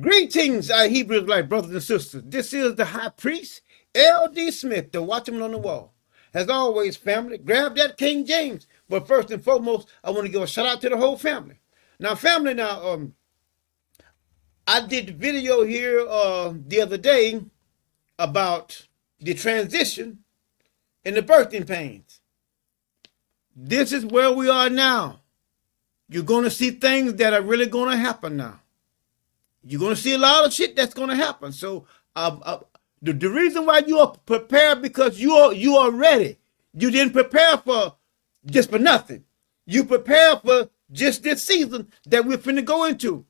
Greetings, our Hebrew Israelite brothers and sisters. This is the high priest, L.D. Smith, the watchman on the wall. As always, family, grab that King James. But first and foremost, I want to give a shout out to the whole family. Now, family, I did the video here the other day about the transition and the birthing pains. This is where we are now. You're going to see things that are really going to happen now. You're going to see a lot of shit that's going to happen. So the reason why you are prepared, because you are ready. You didn't prepare for just for nothing. You prepare for just this season that we're finna go into.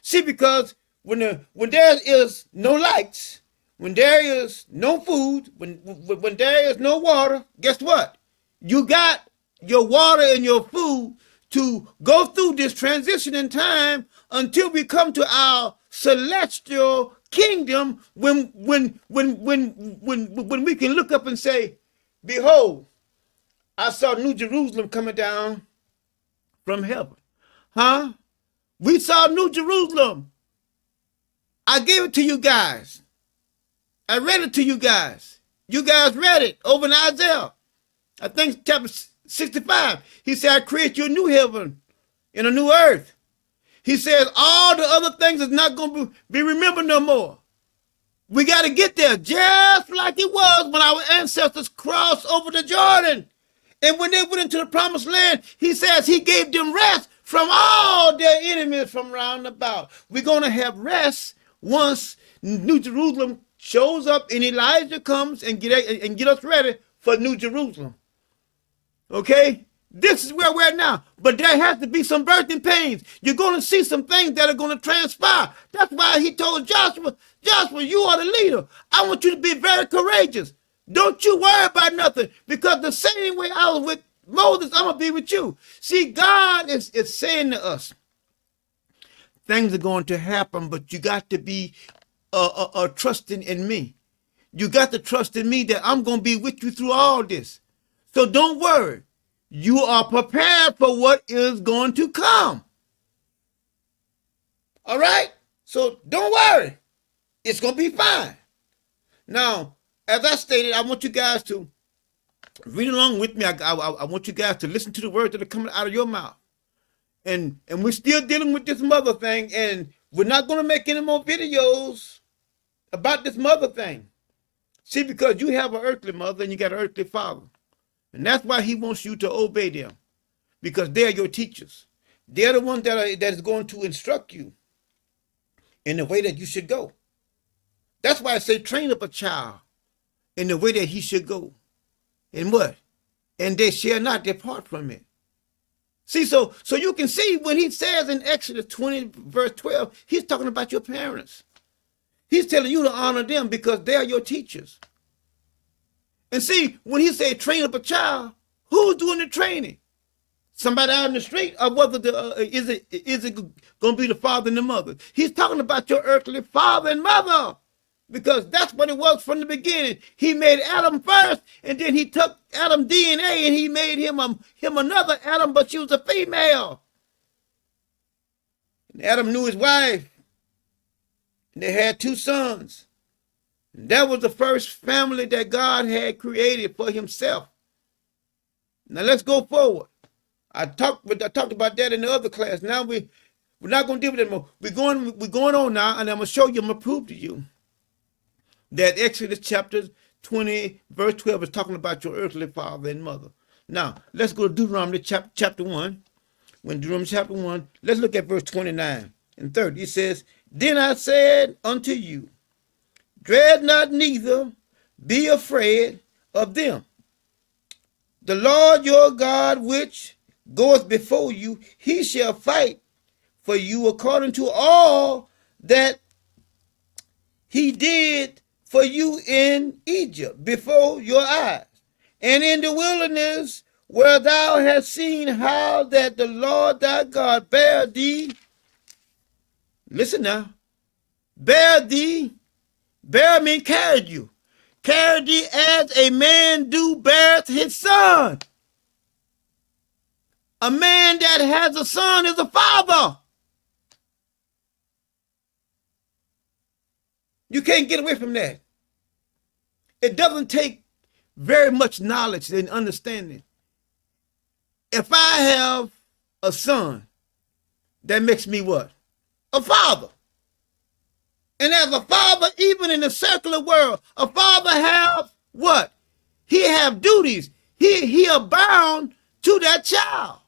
See, because when there is no lights, when there is no food, when there is no water, guess what? You got your water and your food to go through this transition in time until we come to our celestial kingdom, when we can look up and say, behold, I saw New Jerusalem coming down from heaven. Huh? We saw New Jerusalem. I gave it to you guys. I read it to you guys. You guys read it over in Isaiah. I think chapter 65. He said, I create you a new heaven and a new earth. He says all the other things is not going to be remembered no more. We got to get there just like it was when our ancestors crossed over the Jordan. And when they went into the promised land, he says he gave them rest from all their enemies from round about. We're going to have rest once New Jerusalem shows up and Elijah comes and get us ready for New Jerusalem. Okay? This is where we're at now. But there has to be some birthing pains. You're going to see some things that are going to transpire. That's why he told Joshua, you are the leader. I want you to be very courageous. Don't you worry about nothing, because the same way I was with Moses, I'm going to be with you. See, God is saying to us, things are going to happen, but you got to be trusting in me. You got to trust in me that I'm going to be with you through all this. So don't worry. You are prepared for what is going to come. All right? So don't worry. It's going to be fine. Now, as I stated, I want you guys to read along with me. I want you guys to listen to the words that are coming out of your mouth. And we're still dealing with this mother thing, and we're not going to make any more videos about this mother thing. See, because you have an earthly mother and you got an earthly father. And that's why he wants you to obey them, because they're your teachers. They're the ones that is going to instruct you in the way that you should go. That's why I say train up a child in the way that he should go. And what? And they shall not depart from it. See, so you can see when he says in Exodus 20, verse 12, he's talking about your parents. He's telling you to honor them because they are your teachers. And see, when he said train up a child, who's doing the training? Somebody out in the street, or whether is it going to be the father and the mother? He's talking about your earthly father and mother, because that's what it was from the beginning. He made Adam first, and then he took Adam's DNA and he made him another Adam, but she was a female. And Adam knew his wife, and they had 2 sons. That was the first family that God had created for himself. Now let's go forward. I talked about that in the other class. Now we're not going to deal with it anymore. We're going on now, and I'm going to show you, I'm going to prove to you that Exodus chapter 20, verse 12 is talking about your earthly father and mother. Now, let's go to Deuteronomy chapter 1. When Deuteronomy chapter 1, let's look at verse 29 and 30. It says, then I said unto you, dread not, neither be afraid of them. The Lord your God, which goeth before you, he shall fight for you according to all that he did for you in Egypt before your eyes, and in the wilderness, where thou hast seen how that the Lord thy God bare thee. Listen now. Bear means carried you. Carried thee as a man do beareth his son. A man that has a son is a father. You can't get away from that. It doesn't take very much knowledge and understanding. If I have a son, that makes me what? A father. And as a father, even in the secular world, a father have what? He have duties. He are bound to that child.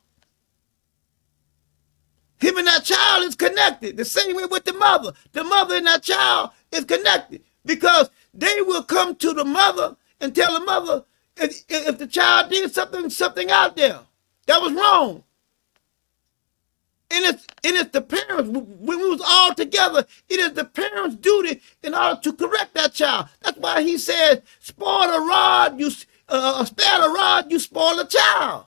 Him and that child is connected. The same way with the mother. The mother and that child is connected because they will come to the mother and tell the mother if the child did something out there that was wrong. And it's the parents, when we was all together, it is the parents' duty in order to correct that child. That's why he said, spoil a rod, spare a rod, you spoil a child.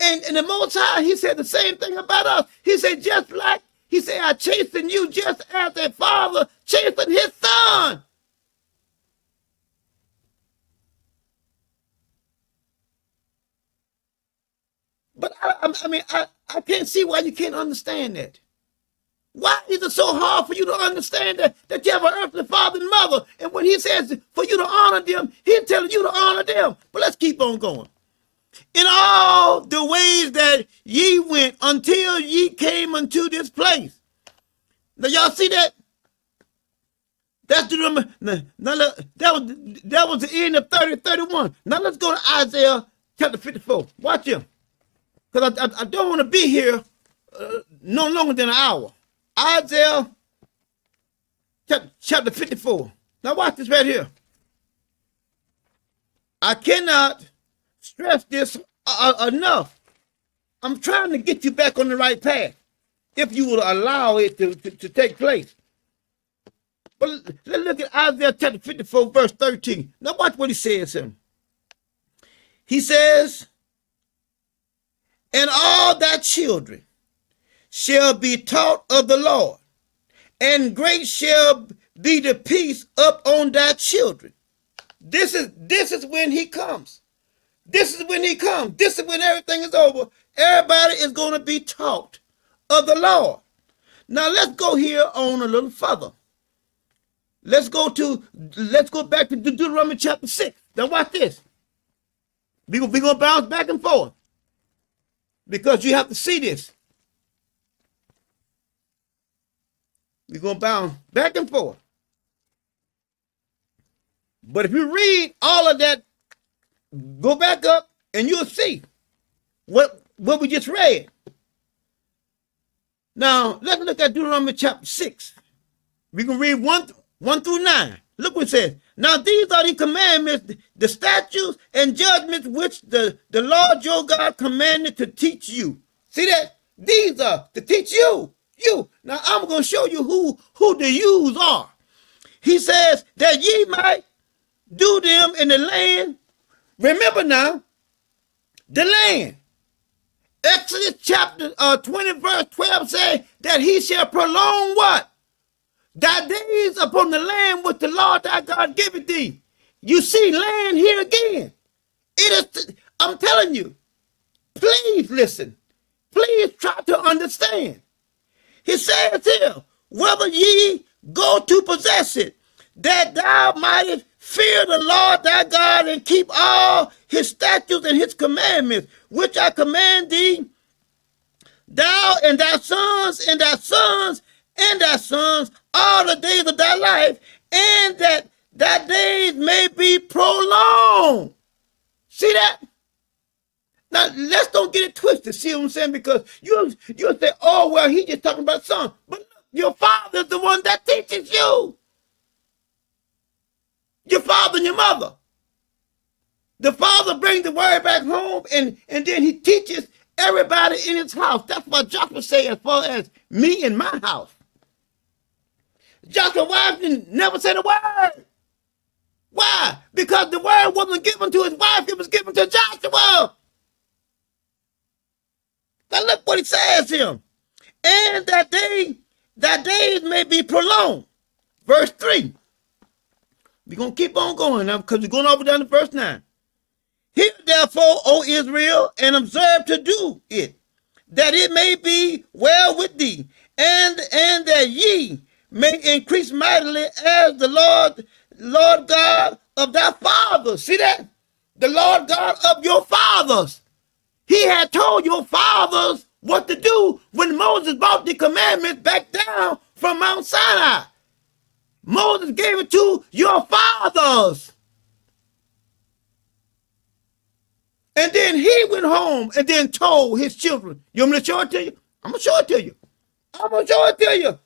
And the Most High, he said the same thing about us. He said, I chasten you just as a father chastened his son. But I can't see why you can't understand that. Why is it so hard for you to understand that you have an earthly father and mother? And when he says for you to honor them, he's telling you to honor them. But let's keep on going. In all the ways that ye went until ye came unto this place. Now y'all see that? That's that was the end of 30:31. Now let's go to Isaiah chapter 54. Watch him. Because I don't want to be here no longer than an hour. Isaiah chapter 54. Now watch this right here. I cannot stress this enough. I'm trying to get you back on the right path if you will allow it to take place. But let's look at Isaiah chapter 54, verse 13. Now watch what he says here. He says, and all thy children shall be taught of the Lord, and great shall be the peace up on thy children. This is when he comes. This is when he comes. This is when everything is over. Everybody is going to be taught of the Lord. Now let's go here on a little further. Let's go back to Deuteronomy chapter 6. Now watch this. We're going to bounce back and forth because you have to see this. We're going to bounce back and forth. But if you read all of that, go back up and you'll see what we just read. Now, let's look at Deuteronomy chapter 6. We can read 1 through 9. Look what it says. Now, these are the commandments, the statutes and judgments which the Lord your God commanded to teach you. See that? These are to teach you. You. Now, I'm going to show you who the yous are. He says that ye might do them in the land. Remember now, the land. Exodus chapter 20 verse 12 say that he shall prolong what? Thy days upon the land which the Lord thy God giveth thee. You see land here again. It is, I'm telling you, please listen. Please try to understand. He says here, whether ye go to possess it, that thou mightest fear the Lord thy God and keep all his statutes and his commandments, which I command thee, thou and thy sons and thy sons and thy sons all the days of thy life, and that thy days may be prolonged. See that? Now, let's don't get it twisted. See what I'm saying? Because you'll say, oh, well, he just talking about son. But look, your father's the one that teaches you. Your father and your mother. The father brings the word back home, and then he teaches everybody in his house. That's what Joshua said as far as me and my house. Joshua's wife never said a word. Why? Because the word wasn't given to his wife, it was given to Joshua. Now look what it says here. And that days may be prolonged. Verse 3. We're going to keep on going now because we're going over down to verse 9. Hear therefore, O Israel, and observe to do it, that it may be well with thee, and that ye may increase mightily as the Lord God of thy fathers. See that? The Lord God of your fathers. He had told your fathers what to do when Moses brought the commandments back down from Mount Sinai. Moses gave it to your fathers. And then he went home and then told his children. You want me to show it to you? I'm going to show it to you. I'm going to show it to you.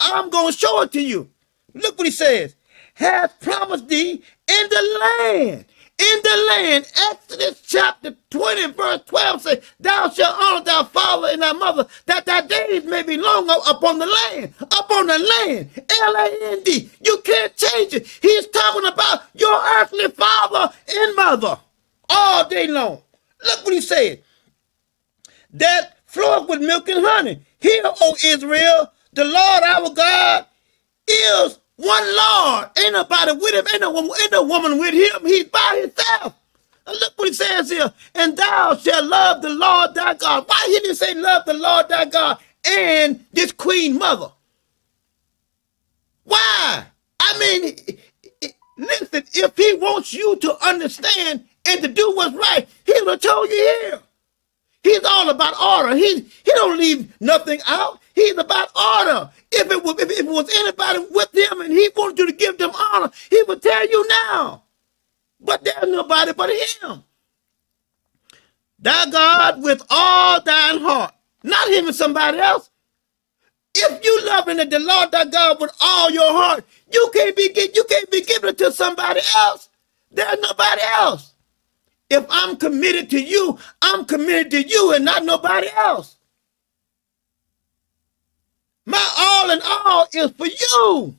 I'm going to show it to you. Look what he says. Has promised thee in the land. In the land. Exodus chapter 20 verse 12 says, thou shalt honor thy father and thy mother, that thy days may be long upon the land. Upon the land. L-A-N-D. You can't change it. He's talking about your earthly father and mother all day long. Look what he said. That floweth with milk and honey. Hear, O Israel, the Lord our God is one Lord. Ain't nobody with him. Ain't no woman with him. He's by himself. And look what he says here. And thou shalt love the Lord thy God. Why he didn't say love the Lord thy God and this queen mother? Why? I mean, listen, if he wants you to understand and to do what's right, he would have told you here. He's all about order. He don't leave nothing out. He's about order. If it was anybody with him and he wanted you to give them honor, he would tell you now. But there's nobody but him. Thy God with all thine heart. Not him and somebody else. If you loving the Lord thy God with all your heart, you can't be giving it to somebody else. There's nobody else. If I'm committed to you, I'm committed to you and not nobody else. My all in all is for you,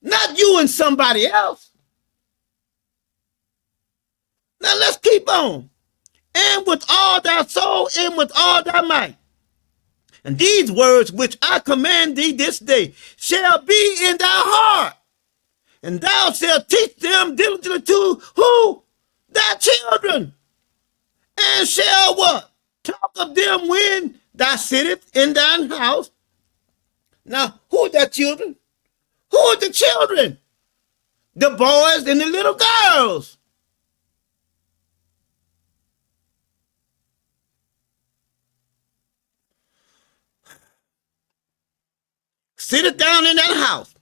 not you and somebody else. Now let's keep on. And with all thy soul and with all thy might. And these words which I command thee this day shall be in thy heart. And thou shalt teach them diligently to who? Thy children. And shall what? Talk of them when thou sittest in thine house. Now, who are thy children? Who are the children? The boys and the little girls. Sitteth down in that house.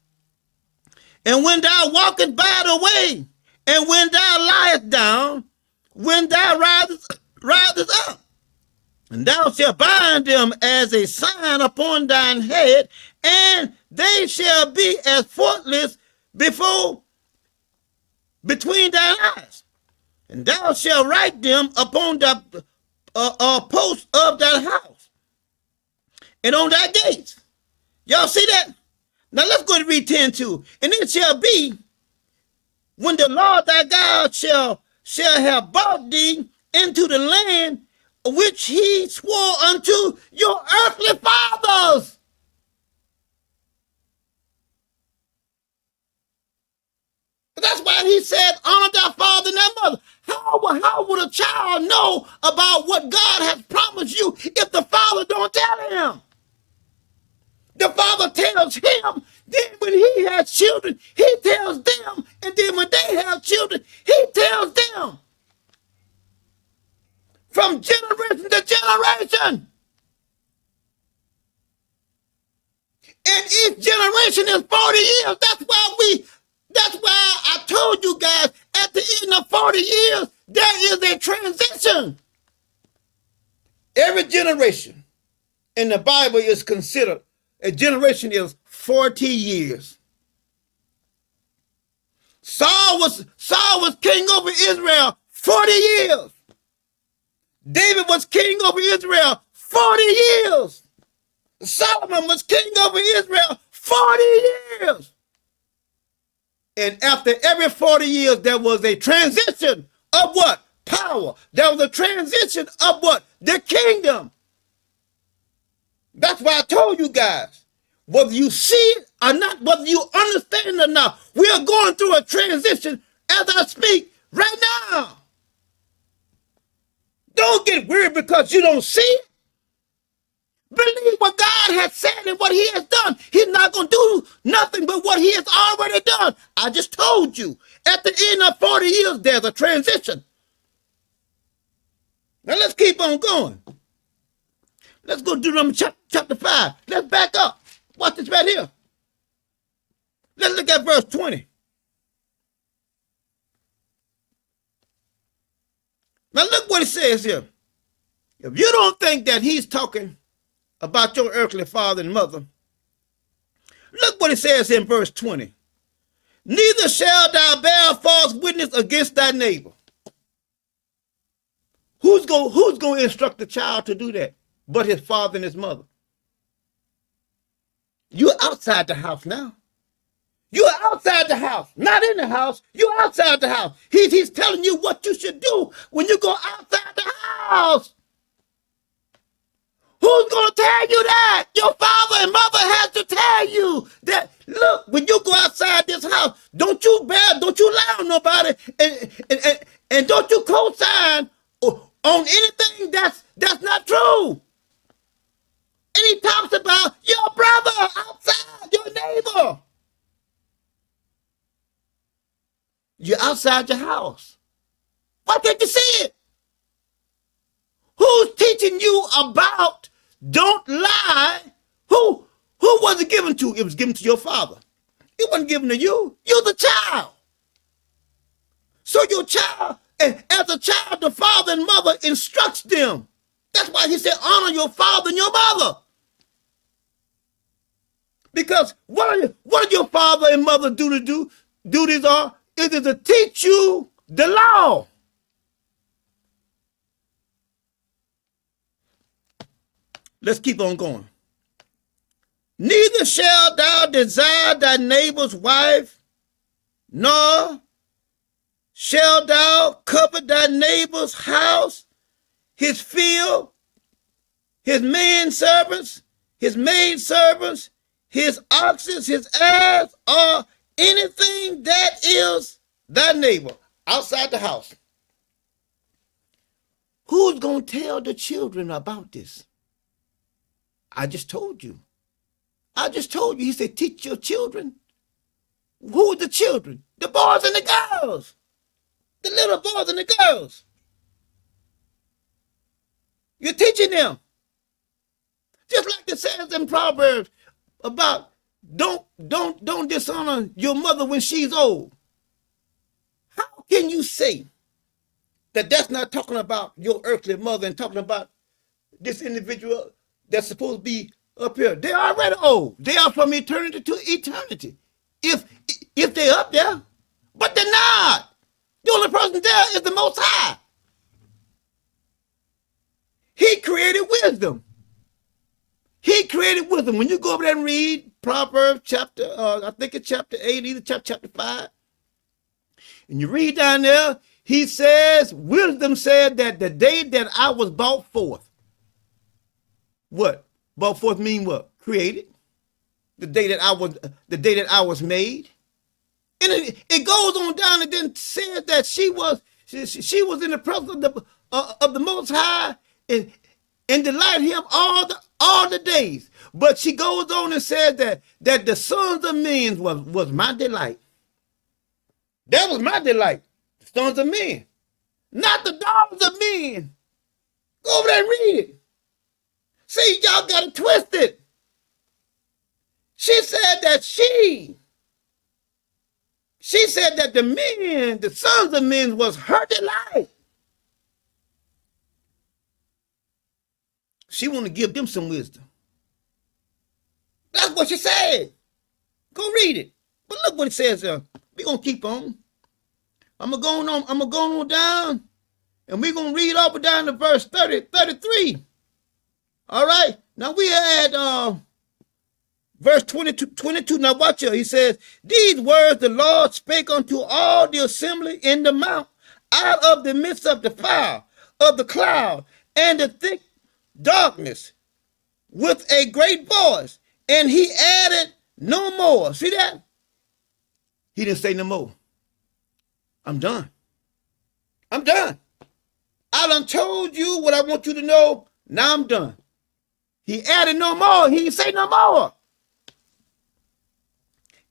And when thou walkest by the way, and when thou liest down, when thou risest up, and thou shalt bind them as a sign upon thine head, and they shall be as faultless between thine eyes. And thou shalt write them upon the posts of thy house, and on thy gates. Y'all see that? Now let's go to read 10 too. And it shall be when the Lord thy God shall have brought thee into the land which he swore unto your earthly fathers. That's why he said, honor thy father and thy mother. How would a child know about what God has promised you if the father don't tell him? The father tells him, then when he has children, he tells them, and then when they have children, he tells them. From generation to generation. And each generation is 40 years. That's why I told you guys, at the end of 40 years, there is a transition. Every generation in the Bible is considered, a generation is 40 years. Saul was king over Israel 40 years. David was king over Israel 40 years. Solomon was king over Israel 40 years. And after every 40 years, there was a transition of what? Power. There was a transition of what? The kingdom. That's why I told you guys, whether you see it or not, whether you understand it or not, we are going through a transition as I speak right now. Don't get worried because you don't see it. Believe what God has said and what he has done. He's not not going to do nothing but what he has already done. I just told you, at the end of 40 years, there's a transition. Now let's keep on going. Let's go to Deuteronomy chapter 5. Let's back up. Watch this right here. Let's look at verse 20. Now look what it says here. If you don't think that he's talking about your earthly father and mother, look what it says in verse 20. Neither shall thou bear false witness against thy neighbor. Who's going to instruct the child to do that but his father and his mother? You're outside the house now. You're outside the house, not in the house. You're outside the house. He's telling you what you should do when you go outside the house. Who's going to tell you that? Your father and mother has to tell you that, look, when you go outside this house, don't you lie on nobody, and don't you co-sign on anything that's not true. And he talks about your brother outside, your neighbor. You're outside your house. Why can't you see it? Who's teaching you about don't lie? Who was it given to? It was given to your father. It wasn't given to you. You're the child. So your child, and as a child, the father and mother instructs them. That's why he said, honor your father and your mother. Because what did your father and mother duties are? It is to teach you the law. Let's keep on going. Neither shalt thou desire thy neighbor's wife, nor shalt thou covet thy neighbor's house, his field, his men servants, his maid servants, his oxen, his ass, or anything that is thy neighbor outside the house. Who's going to tell the children about this? I just told you. He said, teach your children. Who are the children? The boys and the girls. The little boys and the girls. You're teaching them. Just like it says in Proverbs about don't dishonor your mother when she's old. How can you say that that's not talking about your earthly mother and talking about this individual that's supposed to be up here? They're already old. They are from eternity to eternity. If they're up there, but they're not. The only person there is the Most High. He created wisdom. He created wisdom. When you go over there and read Proverbs chapter, I think it's chapter 8, either chapter 5, and you read down there, he says, wisdom said that the day that I was brought forth, what? Brought forth mean what? Created. The day that I was made. And it goes on down and then says that she was in the presence of the Most High and delight him all the days. But she goes on and says that the sons of men was my delight. That was my delight. The sons of men. Not the daughters of men. Go over there and read it. See, y'all got it twisted. She said that she said that the men, the sons of men, was her delight. She wanted to give them some wisdom. That's what she said. Go read it. But look what it says there. We're going to keep on. I'm going to go on down, and we're going to read over down to verse 33. All right? Now we had verse 22. Now watch here. He says, these words the Lord spake unto all the assembly in the mount, out of the midst of the fire, of the cloud, and the thick darkness, with a great voice. And he added no more. See that? He didn't say no more. I'm done. I'm done. I done told you what I want you to know. Now I'm done. He added no more. He didn't say no more.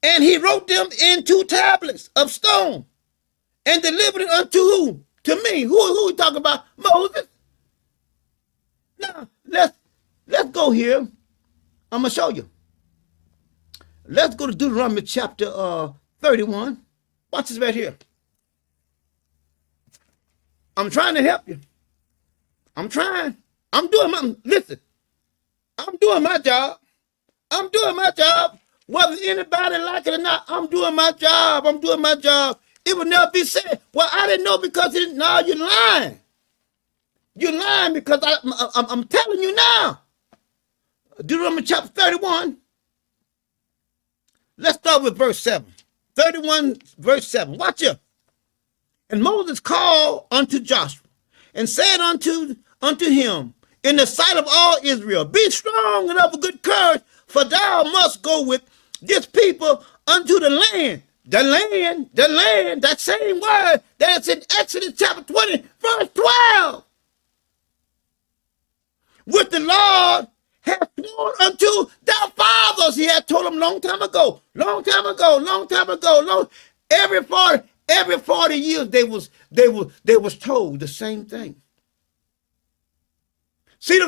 And he wrote them in 2 tablets of stone and delivered it unto who? To me. Who we talking about? Moses. Now, let's go here. I'm going to show you. Let's go to Deuteronomy chapter 31. Watch this right here. I'm trying to help you. I'm trying. Listen, I'm doing my job. I'm doing my job. Whether anybody like it or not, I'm doing my job. I'm doing my job. It will never be said, well, I didn't know because no, you're lying. You're lying because I'm telling you now. Deuteronomy chapter 31. Let's start with verse 7. 31 verse 7. Watch it. And Moses called unto Joshua and said unto him in the sight of all Israel, be strong and of a good courage, for thou must go with this people unto the land. The land, that same word that's in Exodus chapter 20, verse 12. Which the Lord hath sworn unto thy fathers. He had told them long time ago. Every 40 years they was told the same thing. See,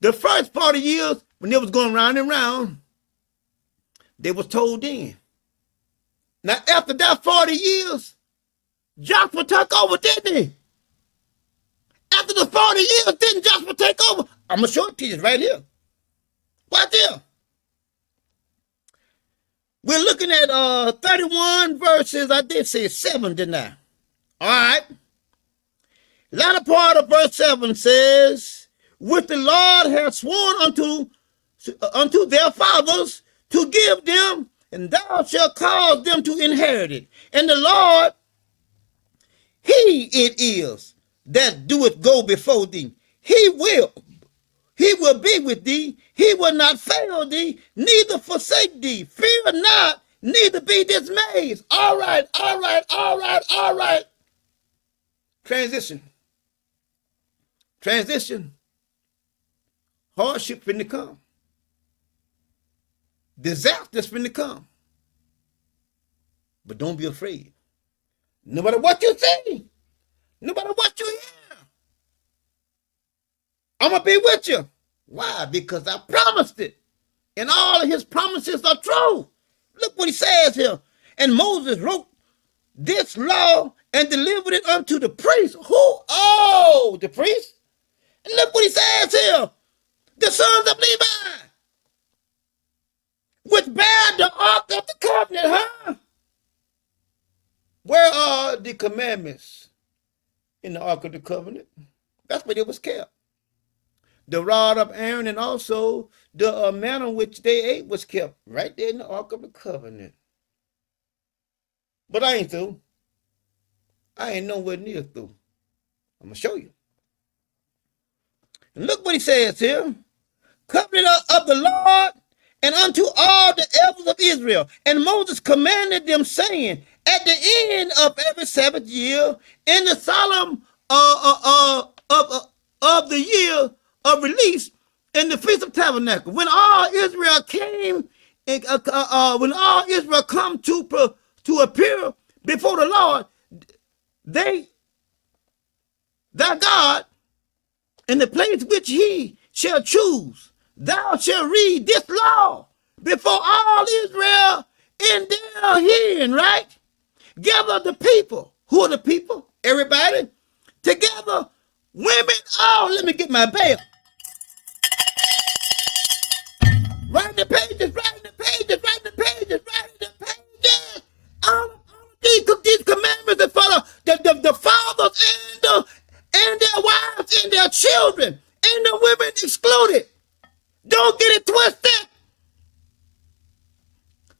the first 40 years when they was going round and round, they was told then. Now after that 40 years, Joshua took over, didn't he? After the 40 years, didn't Joshua take over? I'm going to show it to you right here. Right there. We're looking at 31 verses. I did say 7, didn't I? All right. The latter part of verse 7 says, which the Lord hath sworn unto their fathers to give them, and thou shalt cause them to inherit it. And the Lord, he it is that doeth go before thee. He will be with thee. He will not fail thee, neither forsake thee. Fear not, neither be dismayed. All right. Transition. Hardship finna come. Disaster's finna come. But don't be afraid. No matter what you see, no matter what you hear, I'm going to be with you. Why? Because I promised it. And all of his promises are true. Look what he says here. And Moses wrote this law and delivered it unto the priests. Who? Oh, the priests. And look what he says here. The sons of Levi, which bear the ark of the covenant, huh? Where are the commandments in the ark of the covenant? That's where it was kept. The rod of Aaron and also the manna which they ate was kept right there in the ark of the covenant. But I ain't through. I ain't nowhere near through. I'm going to show you. And look what he says here. Covenant of the Lord and unto all the elders of Israel. And Moses commanded them, saying, at the end of every Sabbath year, in the solemn of the year of release, in the Feast of Tabernacle, when all Israel came, when all Israel come to appear before the Lord, thy God, in the place which he shall choose, thou shalt read this law before all Israel in their hearing, right? Gather the people. Who are the people? Everybody. Together, women. Oh, let me get my bell. Write the pages. All these commandments are for the fathers and their wives and their children, and the women excluded. Don't get it twisted.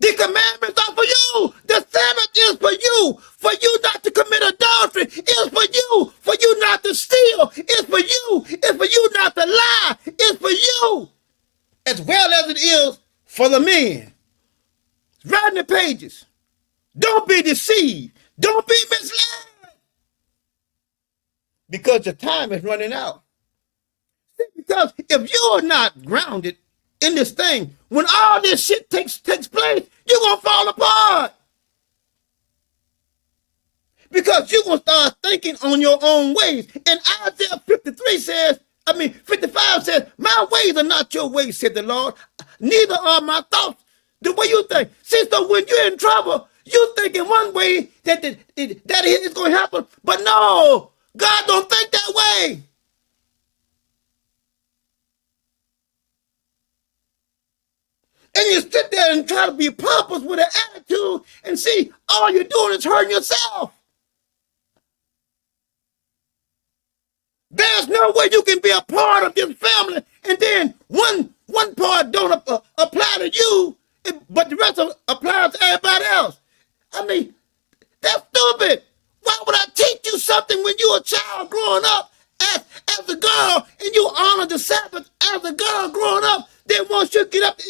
The commandments are for you. The Sabbath is for you not to commit adultery. It's for you not to steal. It's for you not to lie. It's for you, as well as it is for the men. Write in the pages. Don't be deceived. Don't be misled. Because your time is running out. Because if you're not grounded in this thing. When all this shit takes place, you're going to fall apart. Because you're going to start thinking on your own ways. And Isaiah 55 says, my ways are not your ways, said the Lord. Neither are my thoughts the way you think. See, so when you're in trouble, you think in one way that it's going to happen. But no, God don't think that way. And you sit there and try to be pompous with an attitude and see all you're doing is hurting yourself. There's no way you can be a part of this family and then one part don't apply to you, but the rest of it applies to everybody else. I mean, that's stupid. Why would I teach you something when you're a child growing up as a girl and you honor the Sabbath as a girl growing up? Then once you get up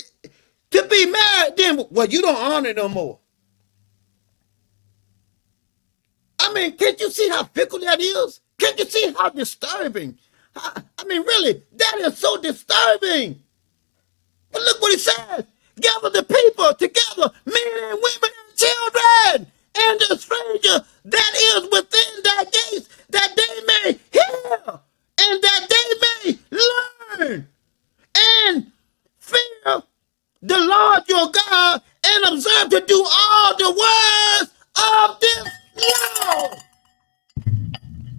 to be married, then, well, you don't honor it no more. I mean, can't you see how fickle that is? Can't you see how disturbing? I mean, really, that is so disturbing. But look what he says. Gather the people together, men and women and children, and the stranger that is within thy gates, that they may hear, and that they may learn, and fear the Lord your God, and observe to do all the words of this law.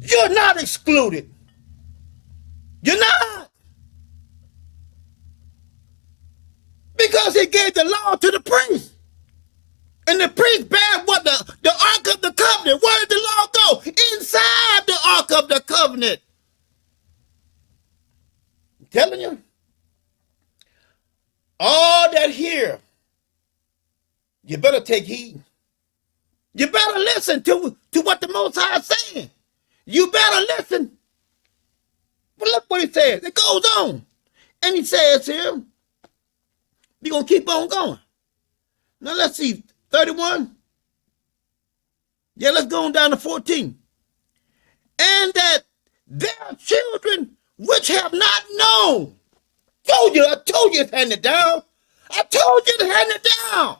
You're not excluded. You're not. Because he gave the law to the priest. And the priest bear what? The Ark of the Covenant. Where did the law go? Inside the Ark of the Covenant. I'm telling you. All that here, you better take heed. You better listen to what the Most High is saying. You better listen. But look what he says. It goes on. And he says here, we're going to keep on going. Now let's see, 31. Yeah, let's go on down to 14. And that their children which have not known. I told you it's handed down. I told you to hand it down.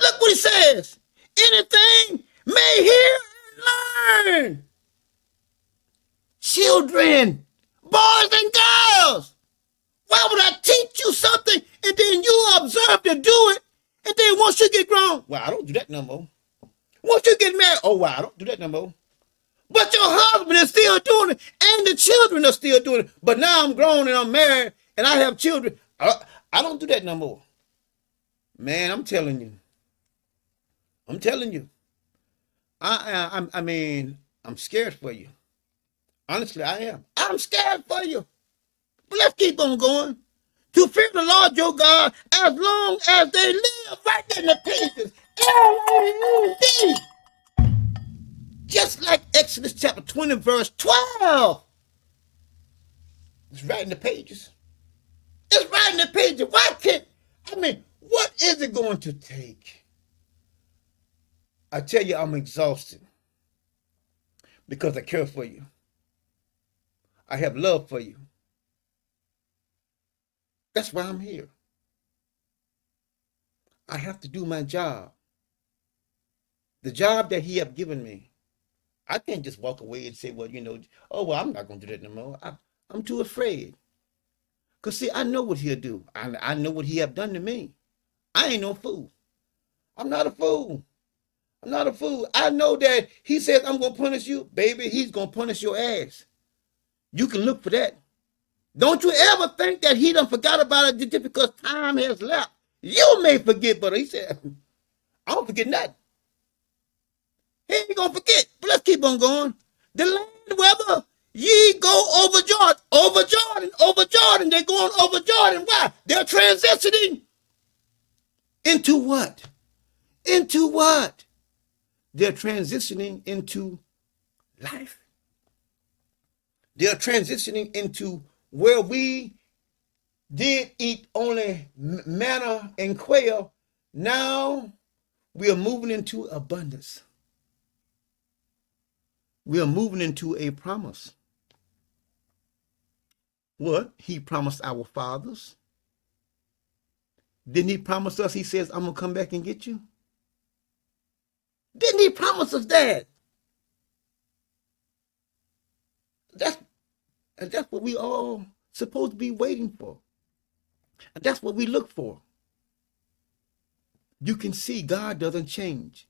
Look what he says. Anything may hear and learn. Children, boys and girls. Why would I teach you something and then you observe to do it, and then once you get grown, well, I don't do that no more. Once you get married, oh, wow, I don't do that no more. But your husband is still doing it, and the children are still doing it. But now I'm grown and I'm married and I have children. I don't do that no more. Man, I'm telling you. I'm telling you. I mean, I'm scared for you. Honestly, I am. I'm scared for you. But let's keep on going. To fear the Lord your God as long as they live, right in the pages. L-A-N-D. Just like Exodus chapter 20, verse 12. It's right in the pages. It's right in the pages. Why can't, what is it going to take? I tell you, I'm exhausted because I care for you. I have love for you. That's why I'm here. I have to do my job. The job that he have given me. I can't just walk away and say, well, I'm not going to do that no more. I'm too afraid. Because, see, I know what he'll do. I know what he have done to me. I ain't no fool. I'm not a fool. I'm not a fool. I know that he says, I'm going to punish you. Baby, he's going to punish your ass. You can look for that. Don't you ever think that he done forgot about it just because time has left. You may forget, but he said, I don't forget nothing. He ain't going to forget. But let's keep on going. The land whether ye go over Jordan. They're going over Jordan. Why? They're transitioning into what? Into what? They're transitioning into life. They're transitioning into where we did eat only manna and quail. Now we are moving into abundance. We are moving into a promise. what? He promised our fathers. Didn't he promise us? He says, I'm going to come back and get you. Didn't he promise us that? That's, that's what we all supposed to be waiting for. And that's what we look for. You can see God doesn't change.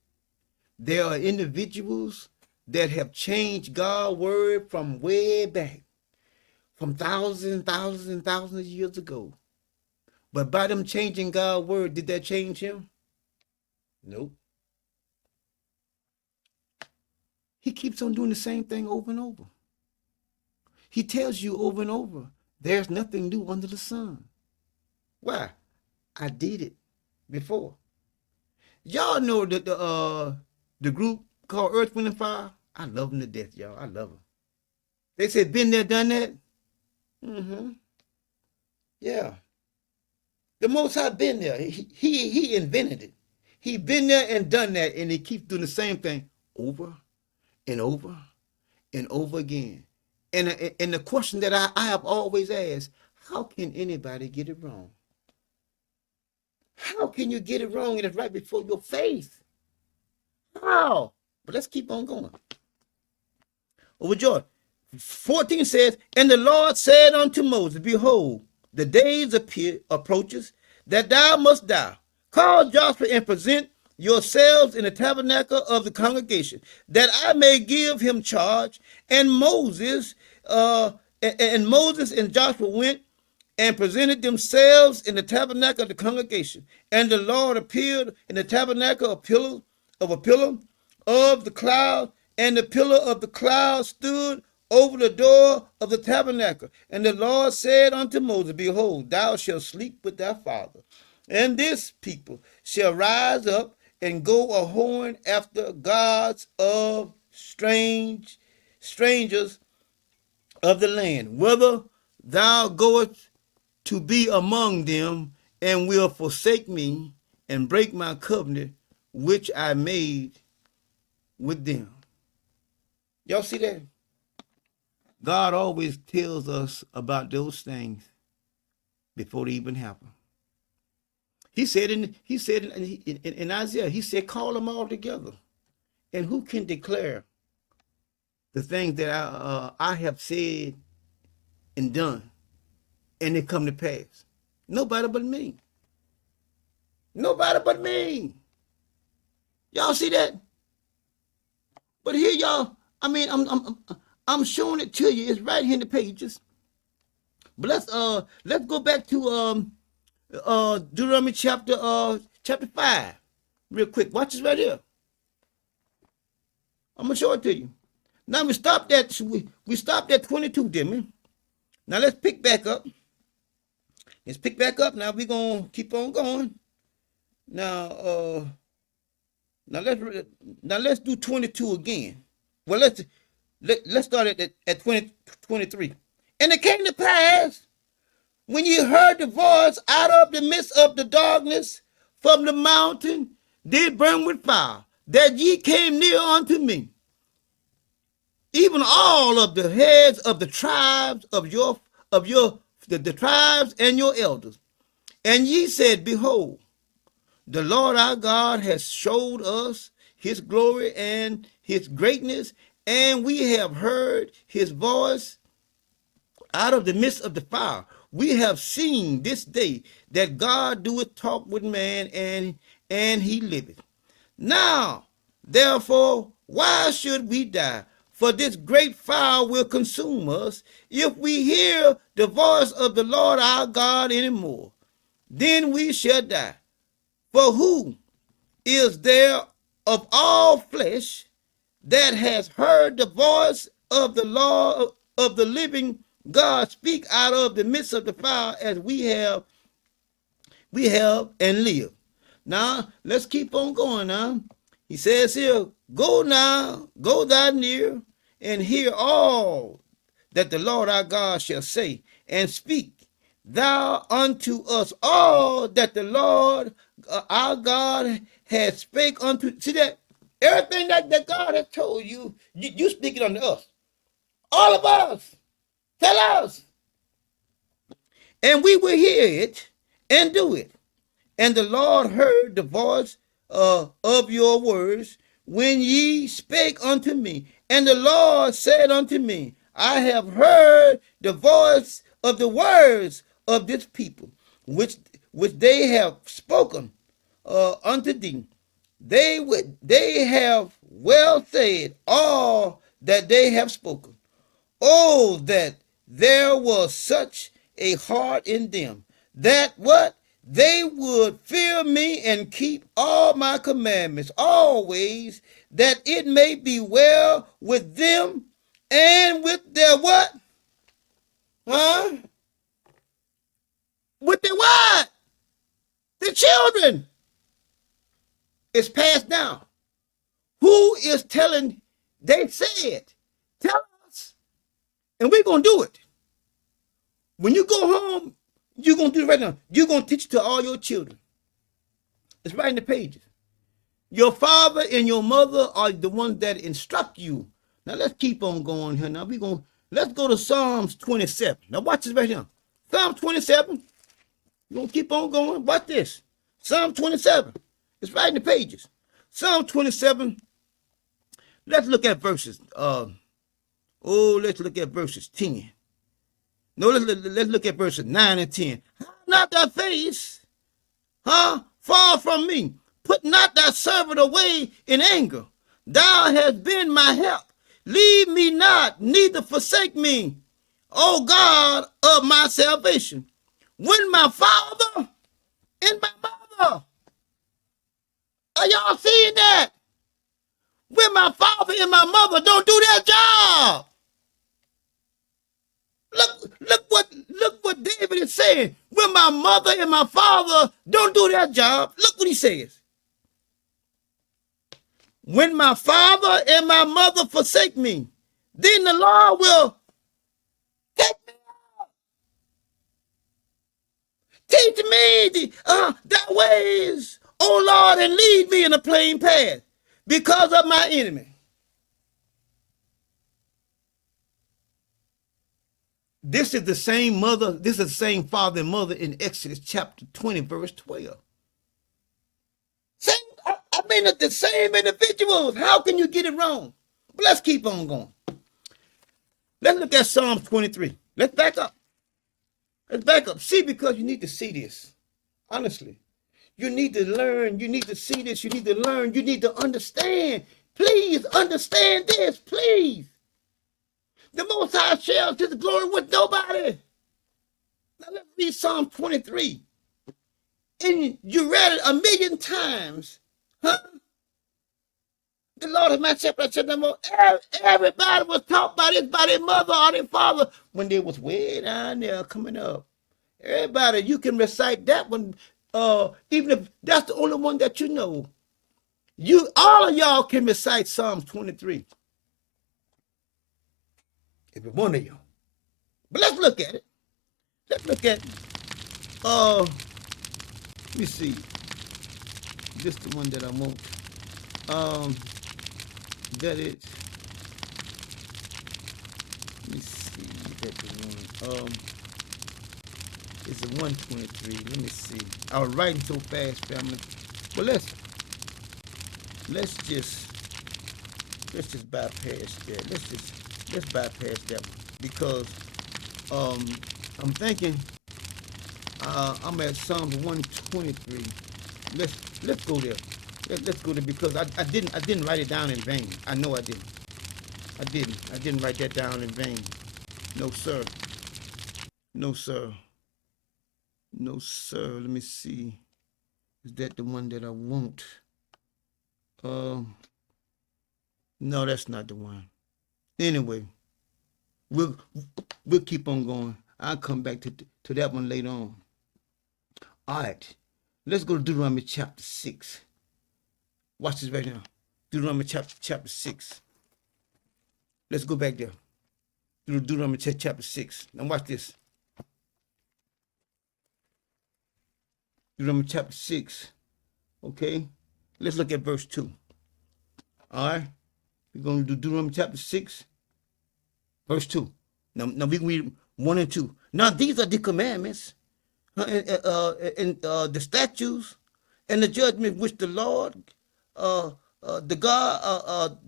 There are individuals that have changed God's word from way back, from thousands and thousands and thousands of years ago. But by them changing God's word, did that change him? Nope. He keeps on doing the same thing over and over. He tells you over and over, there's nothing new under the sun. Why? I did it before. Y'all know that the group called Earth, Wind, and Fire? I love them to death, y'all. I love them. They said, been there, done that? Mm-hmm. Yeah. The Most High been there. He invented it. He been there and done that, and he keeps doing the same thing over and over and over again. And the question that I have always asked, how can anybody get it wrong? How can you get it wrong and it's right before your face? How? But let's keep on going. Overjoyed. 14 says, and the Lord said unto Moses, behold, the days approaches that thou must die. Call Joshua and present yourselves in the tabernacle of the congregation, that I may give him charge. And Moses and Joshua went and presented themselves in the tabernacle of the congregation. And the Lord appeared in the tabernacle of a pillar of the cloud, and the pillar of the cloud stood over the door of the tabernacle. And the Lord said unto Moses, behold, thou shalt sleep with thy father, and this people shall rise up and go a whoring after gods of strangers of the land, whether thou goest to be among them, and will forsake me and break my covenant which I made with them. Y'all see that? God always tells us about those things before they even happen. He said in Isaiah, he said, call them all together. And who can declare the things that I have said and done, and they come to pass? Nobody but me. Nobody but me. Y'all see that? But here, y'all, I mean, I'm showing it to you. It's right here in the pages. But let's go back to Deuteronomy chapter 5 real quick. Watch this right here. I'm gonna show it to you. Now we stopped at 22, didn't we? Now let's pick back up. Now we're gonna keep on going. Now let's do 22 again. Well, let's start at 23. And it came to pass, when ye heard the voice out of the midst of the darkness from the mountain did burn with fire, that ye came near unto me, even all of the heads of the tribes the tribes and your elders. And ye said, behold, the Lord our God has showed us his glory and his greatness, and we have heard his voice out of the midst of the fire. We have seen this day that God doeth talk with man, and he liveth. Now, therefore, why should we die? For this great fire will consume us if we hear the voice of the Lord our God anymore. Then we shall die. For who is there of all flesh that has heard the voice of the Lord of the living God speak out of the midst of the fire, as we have and live? Now let's keep on going. Now he says here, go thou near and hear all that the Lord our God shall say, and speak thou unto us all that the Lord our God has spake unto. See that? Everything that God has told you, you speak it unto us. All of us. Tell us. and we will hear it and do it. And the Lord heard the voice of your words when ye spake unto me. And the Lord said unto me, I have heard the voice of the words of this people, which they have spoken unto thee. They have well said all that they have spoken. Oh, that there was such a heart in them, that what? They would fear me and keep all my commandments always, that it may be well with them and with their what? Huh? With their what? The children. It's passed down. Who is telling? They said, tell us, and we're going to do it. When you go home, you're going to do it right now. You're going to teach it to all your children. It's right in the pages. Your father and your mother are the ones that instruct you. Now let's keep on going here. Now let's go to Psalms 27. Now watch this right here. Psalm 27. We're going to keep on going. Watch this. Psalm 27. It's right in the pages. Psalm 27. Let's look at verses. Let's look at verses 10. No, let's look at verses 9 and 10. Hide not thy face, far from me. Put not thy servant away in anger. Thou hast been my help. Leave me not, neither forsake me, O God of my salvation. When my father and my mother, are y'all seeing that? When my father and my mother don't do their job. Look what David is saying. When my mother and my father don't do their job, look what he says. When my father and my mother forsake me, then the Lord will take me up. Teach me thy ways, O Lord, and lead me in a plain path because of my enemy. This is the same mother, this is the same father and mother in Exodus chapter 20, verse 12. It's the same individuals. How can you get it wrong? But let's keep on going. Let's look at Psalms 23. Let's back up. See, because you need to see this. Honestly. You need to learn. You need to see this. You need to learn. You need to understand. Please understand this. Please. The Most High shares his glory with nobody. Now let's read Psalm 23. And you read it 1,000,000 times. Huh? The Lord is my shepherd, I shall not want. Everybody was taught by their mother or their father when they was way down there coming up. Everybody, you can recite that one, even if that's the only one that you know. All of y'all can recite Psalms 23. Every one of y'all. But let's look at it. Let's look at, let me see. This is the one that I want. That is, let me see, that's the one. It's a 123. Let me see. I was writing so fast, family. But let's just bypass that. Let's bypass that one because I'm thinking I'm at Psalms 123. Let's go there. Let's go there because I didn't write it down in vain. I know I didn't. I didn't write that down in vain. No, sir. No, sir. No, sir. Let me see. Is that the one that I want? No, that's not the one. Anyway, we'll keep on going. I'll come back to that one later on. All right. Let's go to Deuteronomy chapter 6. Watch this right now. Deuteronomy chapter 6. Let's go back there. Deuteronomy chapter 6. Now watch this. Deuteronomy chapter 6. Okay. Let's look at verse 2. All right. We're going to do Deuteronomy chapter 6, verse 2. Now we can read 1 and 2. Now these are the commandments and the statutes and the judgment which the Lord, the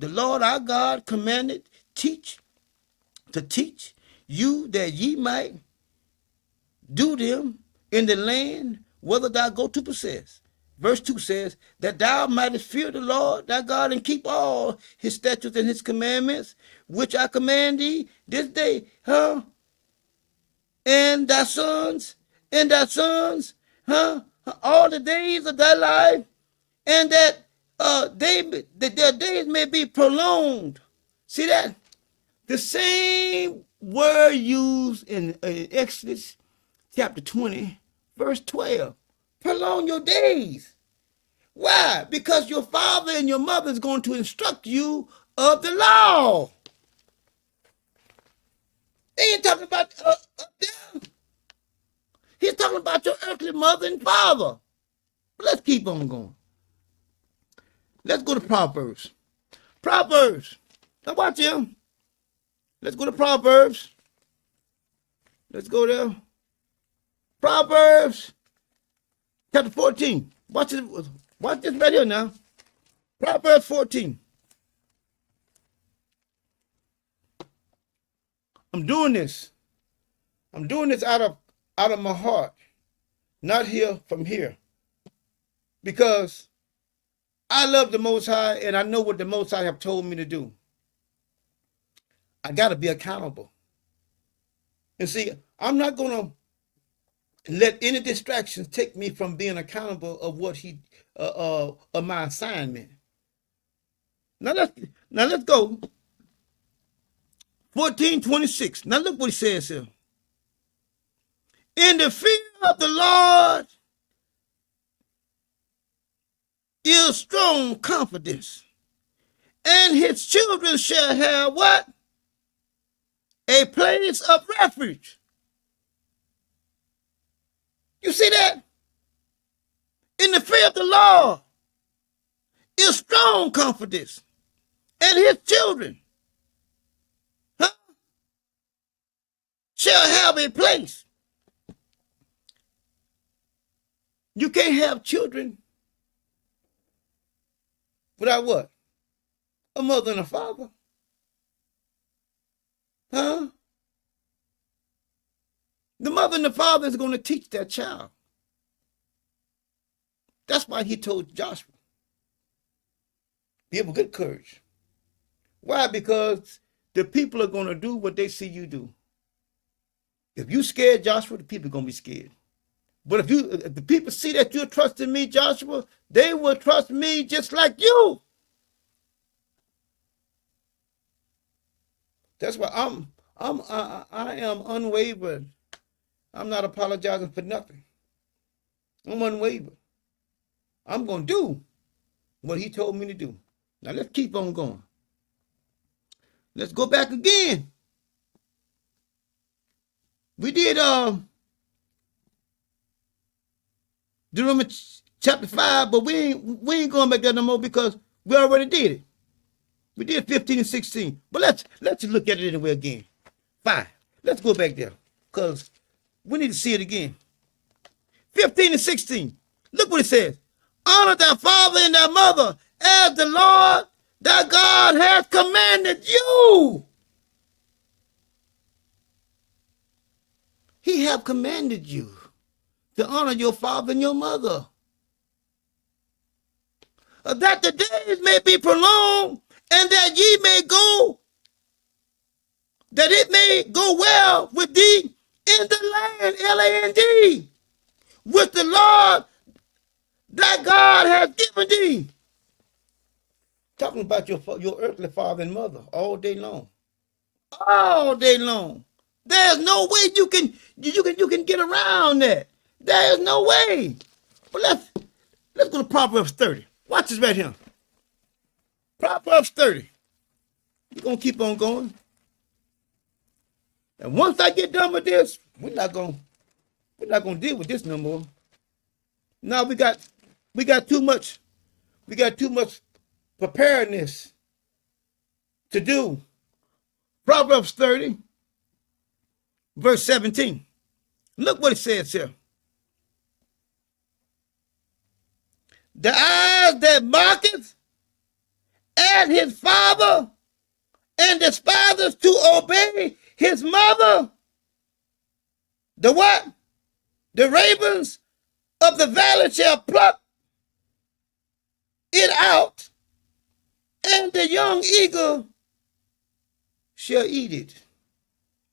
Lord our God commanded to teach you, that ye might do them in the land whether thou go to possess. Verse 2 says, that thou mightest fear the Lord thy God and keep all his statutes and his commandments, which I command thee this day, and thy sons, all the days of thy life, and that their days may be prolonged. See that? The same word used in Exodus chapter 20, verse 12. Prolong your days. Why? Because your father and your mother is going to instruct you of the law. They ain't talking about up there. He's talking about your earthly mother and father. But let's keep on going. Let's go to Proverbs. Proverbs. Now watch him. Let's go to Proverbs. Let's go there. Proverbs chapter 14. Watch this right here now. Proverbs 14. I'm doing this out of my heart, not here from here. Because I love the Most High and I know what the Most High have told me to do. I got to be accountable. And see, I'm not going to let any distractions take me from being accountable of what of my assignment. Now let's go. 14:26. Now look what he says here. In the fear of the Lord is strong confidence, and his children shall have what? A place of refuge. You see that? In the fear of the Lord is strong confidence, and his children shall have a place. You can't have children without what? A mother and a father. The mother and the father is going to teach that child. That's why he told Joshua, be of good courage. Why? Because the people are going to do what they see you do. If you scared Joshua, the people are going to be scared. But if the people see that you're trusting me, Joshua, they will trust me just like you. That's why I am unwavering. I'm not apologizing for nothing. I'm unwavering. I'm going to do what he told me to do. Now let's keep on going. Let's go back again. We did Deuteronomy chapter 5, but we ain't going back there no more because we already did it. We did 15 and 16. But let's look at it anyway again. 5. Let's go back there because we need to see it again. 15 and 16. Look what it says. Honor thy father and thy mother as the Lord thy God has commanded you. He have commanded you to honor your father and your mother, that the days may be prolonged, and that ye may go, that it may go well with thee in the land, L-A-N-D, which the Lord thy God has given thee. Talking about your earthly father and mother all day long. All day long. There's no way you can get around that. There is no way. But let's go to Proverbs 30. Watch this right here. Proverbs 30. We're gonna keep on going. And once I get done with this, we're not gonna deal with this no more. Now we got too much preparedness to do. Proverbs 30, verse 17. Look what it says here. The eyes that mocketh at his father and despiseth to obey his mother. The what? The ravens of the valley shall pluck it out, and the young eagle shall eat it.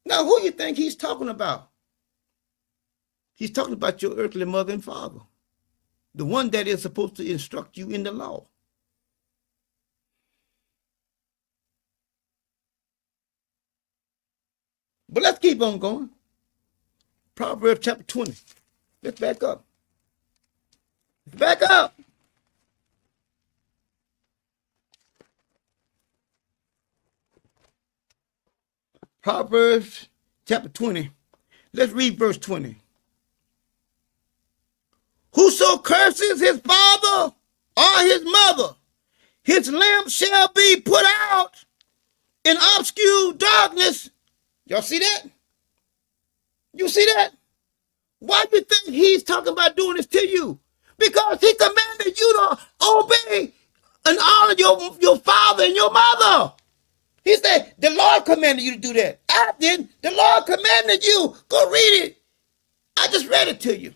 Now, who you think he's talking about? He's talking about your earthly mother and father, the one that is supposed to instruct you in the law. But let's keep on going. Proverbs chapter 20. Let's back up. Back up. Proverbs chapter 20. Let's read verse 20. Whoso curses his father or his mother, his lamp shall be put out in obscure darkness. Y'all see that? You see that? Why do you think he's talking about doing this to you? Because he commanded you to obey and honor your father and your mother. He said, the Lord commanded you to do that. I didn't. The Lord commanded you. Go read it. I just read it to you.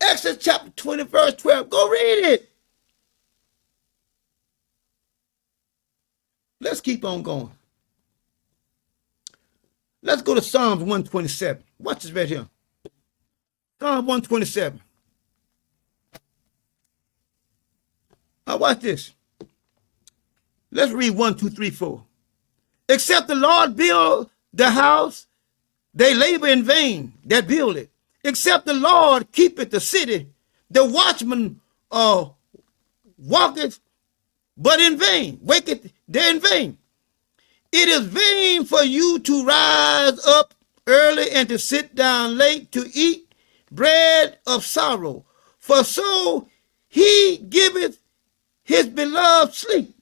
Exodus chapter 20, verse 12. Go read it. Let's keep on going. Let's go to Psalms 127. Watch this right here. Psalm 127. Now watch this. Let's read 1, 2, 3, 4. Except the Lord build the house, they labor in vain that build it. Except the Lord keepeth the city, the watchman walketh, but in vain, waketh there in vain. It is vain for you to rise up early and to sit down late to eat bread of sorrow, for so he giveth his beloved sleep.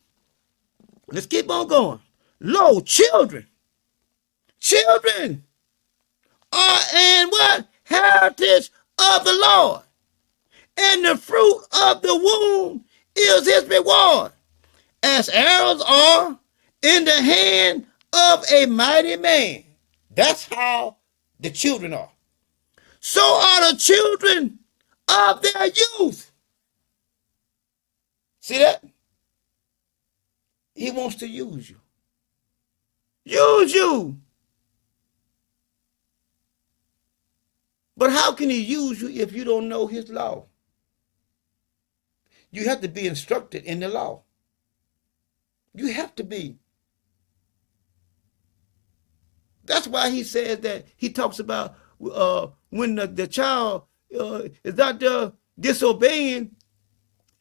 Let's keep on going. Lo, children are and what? Heritage of the Lord. And the fruit of the womb is his reward. As arrows are in the hand of a mighty man. That's how the children are. So are the children of their youth. See that? He wants to use you. Use you. But how can he use you if you don't know his law? You have to be instructed in the law. You have to be. That's why he says that he talks about when the child is out there disobeying,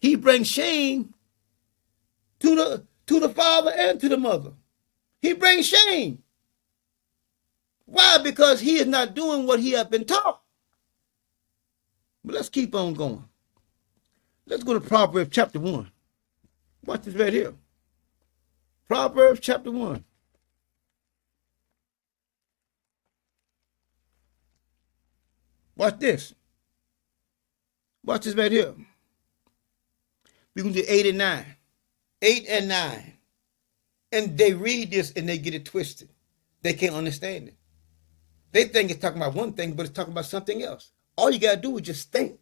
he brings shame to the father and to the mother. He brings shame. Why? Because he is not doing what he has been taught. But let's keep on going. Let's go to Proverbs chapter 1. Watch this right here. Proverbs chapter 1. Watch this. Watch this right here. We're going to do 8 and 9. 8 and 9. And they read this and they get it twisted. They can't understand it. They think it's talking about one thing, but it's talking about something else. All you got to do is just think.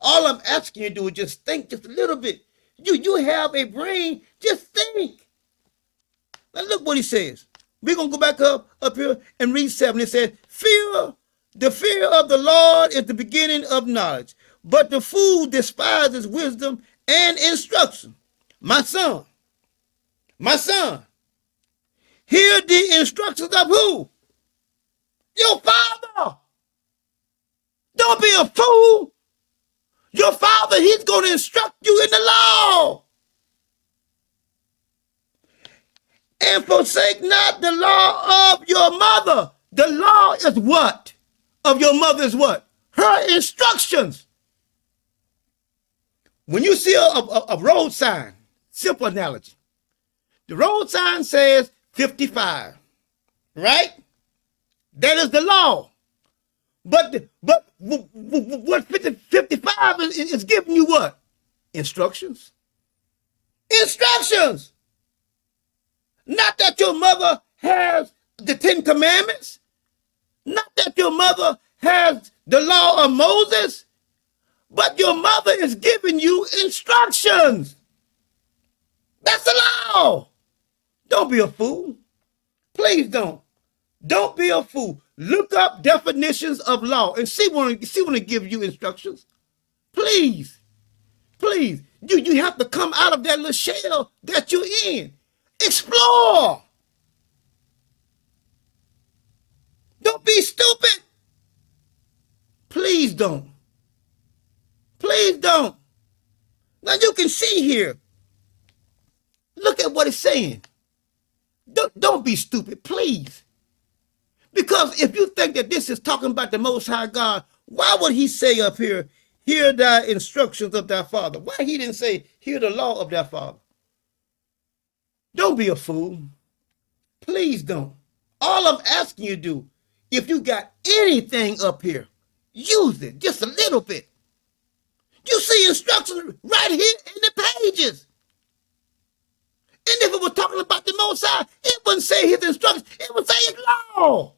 All I'm asking you to do is just think just a little bit. You have a brain, just think. Now look what he says. We're going to go back up here and read 7. It says, the fear of the Lord is the beginning of knowledge, but the fool despises wisdom and instruction. My son, hear the instructions of who? Your father. Don't be a fool. Your father, he's going to instruct you in the law. And forsake not the law of your mother. The law is what? Of your mother is what? Her instructions. When you see a road sign, simple analogy. The road sign says 55, right? That is the law. But what 55 is giving you what? Instructions. Instructions. Not that your mother has the 10 Commandments. Not that your mother has the law of Moses. But your mother is giving you instructions. That's the law. Don't be a fool. Please don't. Don't be a fool. Look up definitions of law and see when it gives you instructions. Please. Please. You have to come out of that little shell that you're in. Explore. Don't be stupid. Please don't. Please don't. Now you can see here. Look at what it's saying. Don't be stupid, please. Because if you think that this is talking about the Most High God, why would he say up here, hear thy instructions of thy father? Why he didn't say, hear the law of thy father? Don't be a fool. Please don't. All I'm asking you to do, if you got anything up here, use it just a little bit. You see instructions right here in the pages. And if it was talking about the Most High, it wouldn't say his instructions. It would say his law.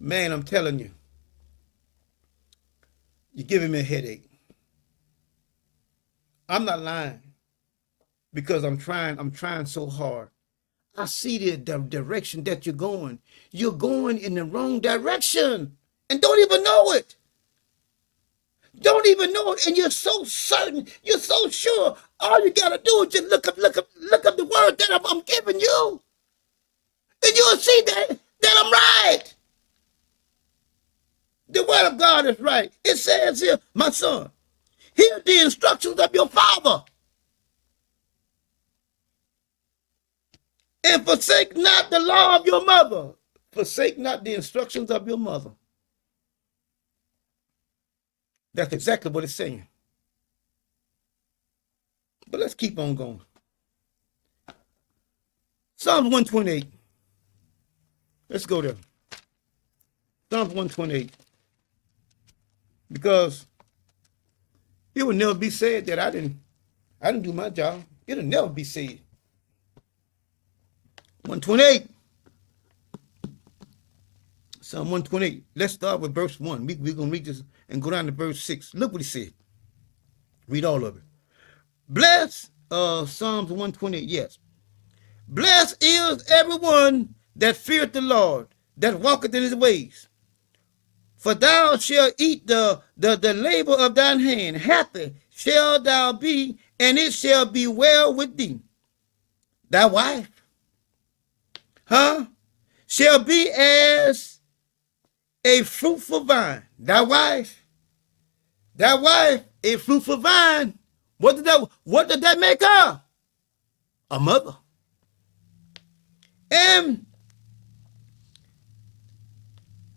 Man, I'm telling you, you're giving me a headache. I'm not lying because I'm trying so hard. I see the direction that you're going. You're going in the wrong direction and don't even know it. Don't even know it, and you're so certain, you're so sure. All you gotta do is just look up the word that I'm giving you, and you'll see that I'm right. The word of God is right. It says here, my son, hear the instructions of your father, and forsake not the law of your mother. Forsake not the instructions of your mother. That's exactly what it's saying. But let's keep on going. Psalms 128. Let's go there. Psalms 128. Because it will never be said that I didn't do my job. It'll never be said. 128. Psalm 128. Let's start with verse 1. We're going to read this and go down to verse 6. Look what he said. Read all of it. Bless, Psalms 128, yes. Blessed is everyone that feareth the Lord, that walketh in his ways. For thou shalt eat the labor of thine hand. Happy shalt thou be, and it shall be well with thee. Thy wife, shall be as a fruitful vine. Thy wife, a fruitful vine. What did that make her? A mother. And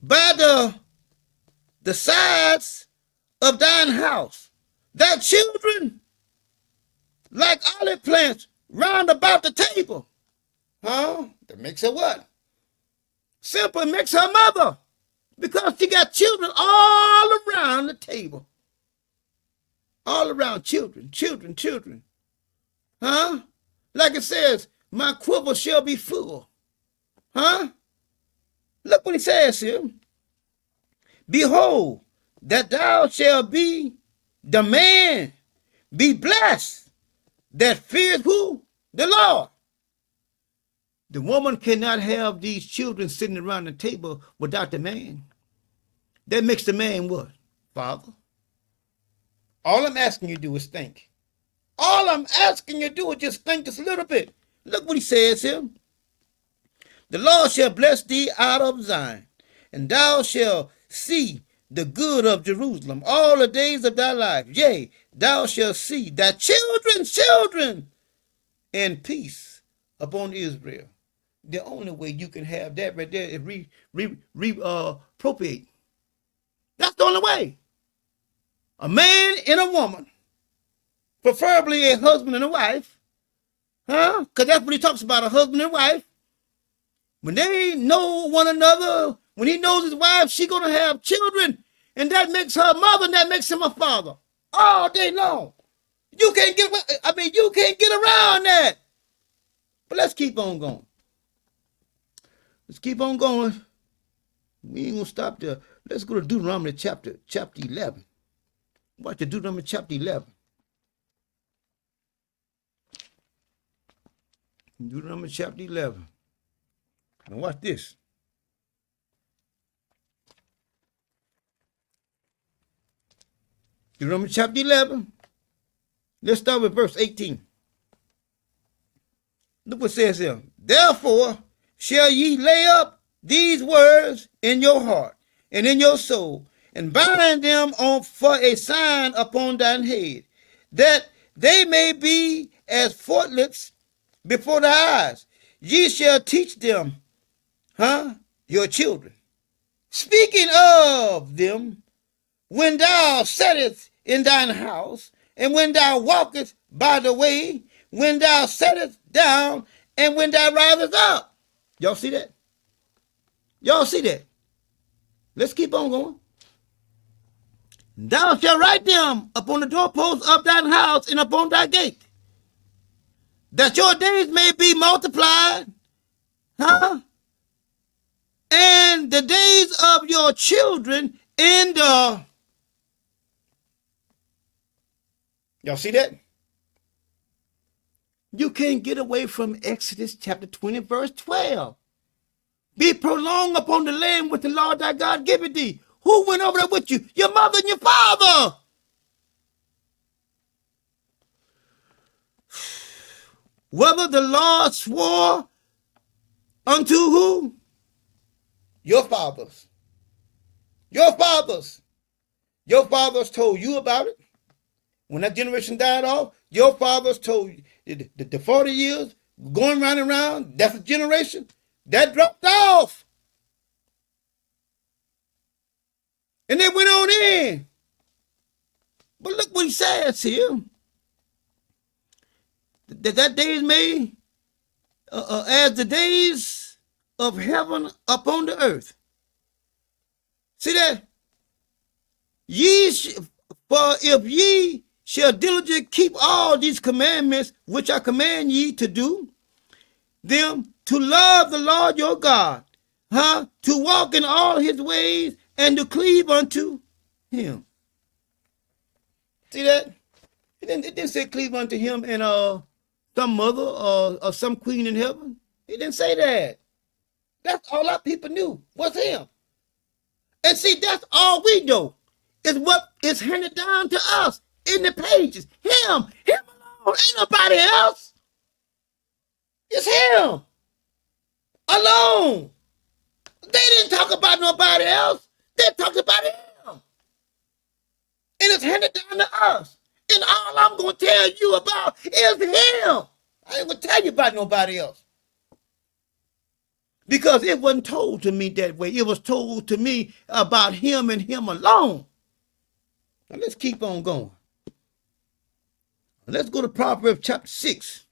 by the sides of thine house, thy children, like olive plants, round about the table. That makes her what? Simple, makes her mother. Because she got children all around the table. All around, children. Like it says, my quiver shall be full. Look what he says here. Behold, that thou shalt be the man, be blessed, that feareth who? The Lord. The woman cannot have these children sitting around the table without the man. That makes the man what? Father. All I'm asking you to do is think. All I'm asking you to do is just think just a little bit. Look what he says here. The Lord shall bless thee out of Zion, and thou shalt see the good of Jerusalem all the days of thy life. Yea, thou shalt see thy children, and peace upon Israel. The only way you can have that right there is appropriate. That's the only way. A man and a woman, preferably a husband and a wife, Huh? Because that's what he talks about, a husband and wife. When they know one another, when he knows his wife, she's going to have children. And that makes her a mother, and that makes him a father. All day long. You can't get around that. But let's keep on going. Let's keep on going. We ain't going to stop there. Let's go to Deuteronomy chapter 11. Watch the Deuteronomy chapter 11. Deuteronomy chapter 11. Now watch this. Deuteronomy chapter 11. Let's start with verse 18. Look what it says here. Therefore shall ye lay up these words in your heart and in your soul, and bind them on for a sign upon thine head, that they may be as fortlets before thy eyes. Ye shall teach them, your children, speaking of them when thou sittest in thine house, and when thou walkest by the way, when thou sittest down, and when thou risest up. Y'all see that? Y'all see that? Let's keep on going. Thou shalt write them upon the doorposts of thine house and upon thy gate, that your days may be multiplied, and the days of your children in the... Y'all see that? You can't get away from Exodus chapter 20, verse 12. Be prolonged upon the land which the Lord thy God giveth thee. Who went over there with you? Your mother and your father. Whether the Lord swore unto who? Your fathers. Your fathers. Your fathers told you about it. When that generation died off, your fathers told you the 40 years going round and round, that's a generation that dropped off. And they went on in. But look what he says here. That day is made as the days of heaven upon the earth. See that? For if ye shall diligently keep all these commandments which I command ye to do, them to love the Lord your God, to walk in all his ways and to cleave unto him. See that? It didn't say cleave unto him and some mother or some queen in heaven. It didn't say that. That's all our people knew was him. And see, that's all we know is what is handed down to us in the pages. Him alone, ain't nobody else. It's him alone. They didn't talk about nobody else. They talked about him. And it's handed down to us. And all I'm going to tell you about is him. I ain't going to tell you about nobody else. Because it wasn't told to me that way. It was told to me about him and him alone. Now let's keep on going. Let's go to Proverbs chapter 6.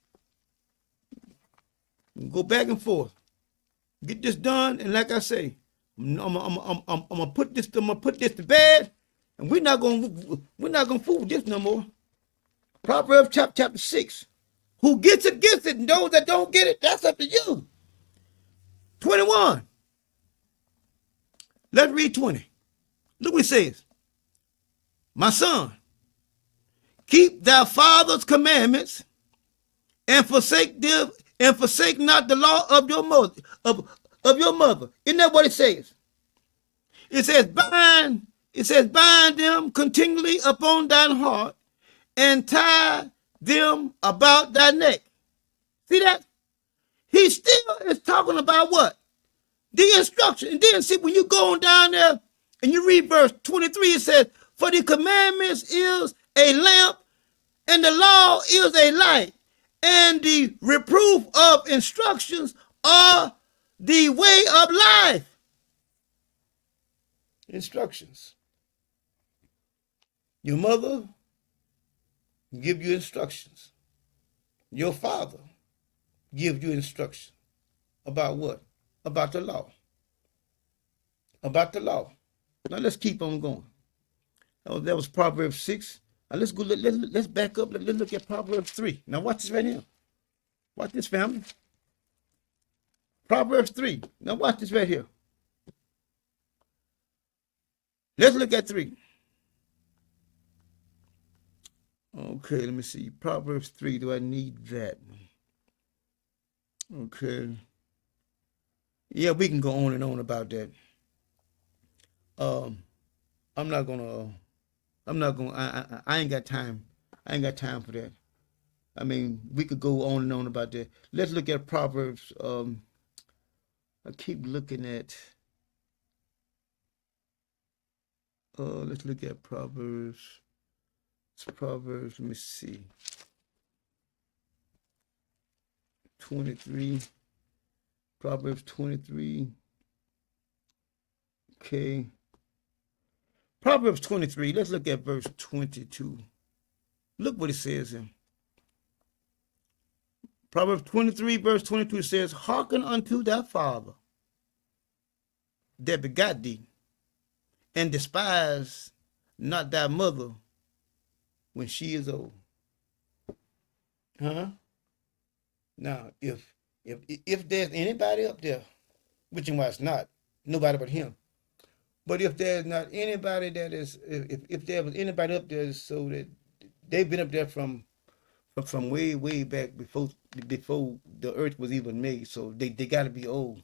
Go back and forth. Get this done, and like I say, I'm gonna put this to bed, and we're not gonna fool with this no more. Proverbs chapter 6. Who gets it, gets it, and those that don't get it, that's up to you. 21. Let's read 20. Look what it says. My son, keep thy father's commandments and forsake them, and forsake not the law of your mother. Of your mother. Isn't that what it says? It says bind them continually upon thine heart and tie them about thy neck. See that? He still is talking about what? The instruction. And then see, when you go on down there and you read verse 23, it says, for the commandments is a lamp and the law is a light, and the reproof of instructions are the way of life. Instructions. Your mother give you instructions. Your father gives you instruction about what? About the law. About the law. Now let's keep on going. Oh, that was Proverbs 6. Now let's go. Let's back up. Let's look at Proverbs 3. Now watch this right here. Watch this, family. Proverbs 3. Now watch this right here. Let's look at 3. Okay, let me see. Proverbs 3. Do I need that? Okay. Yeah, we can go on and on about that. I'm not gonna. I ain't got time. I ain't got time for that. I mean, we could go on and on about that. Let's look at Proverbs. I keep looking at. Let's look at Proverbs. It's Proverbs. Let me see. 23. Proverbs 23. Okay. Proverbs 23. Let's look at verse 22. Look what it says here. Proverbs 23, verse 22 says, hearken unto thy father that begot thee, and despise not thy mother when she is old. Huh? Now, if there's anybody up there, which was not nobody but him, but if there's not anybody that is, if there was anybody up there, so that they've been up there from way back before the earth was even made, so they got to be old.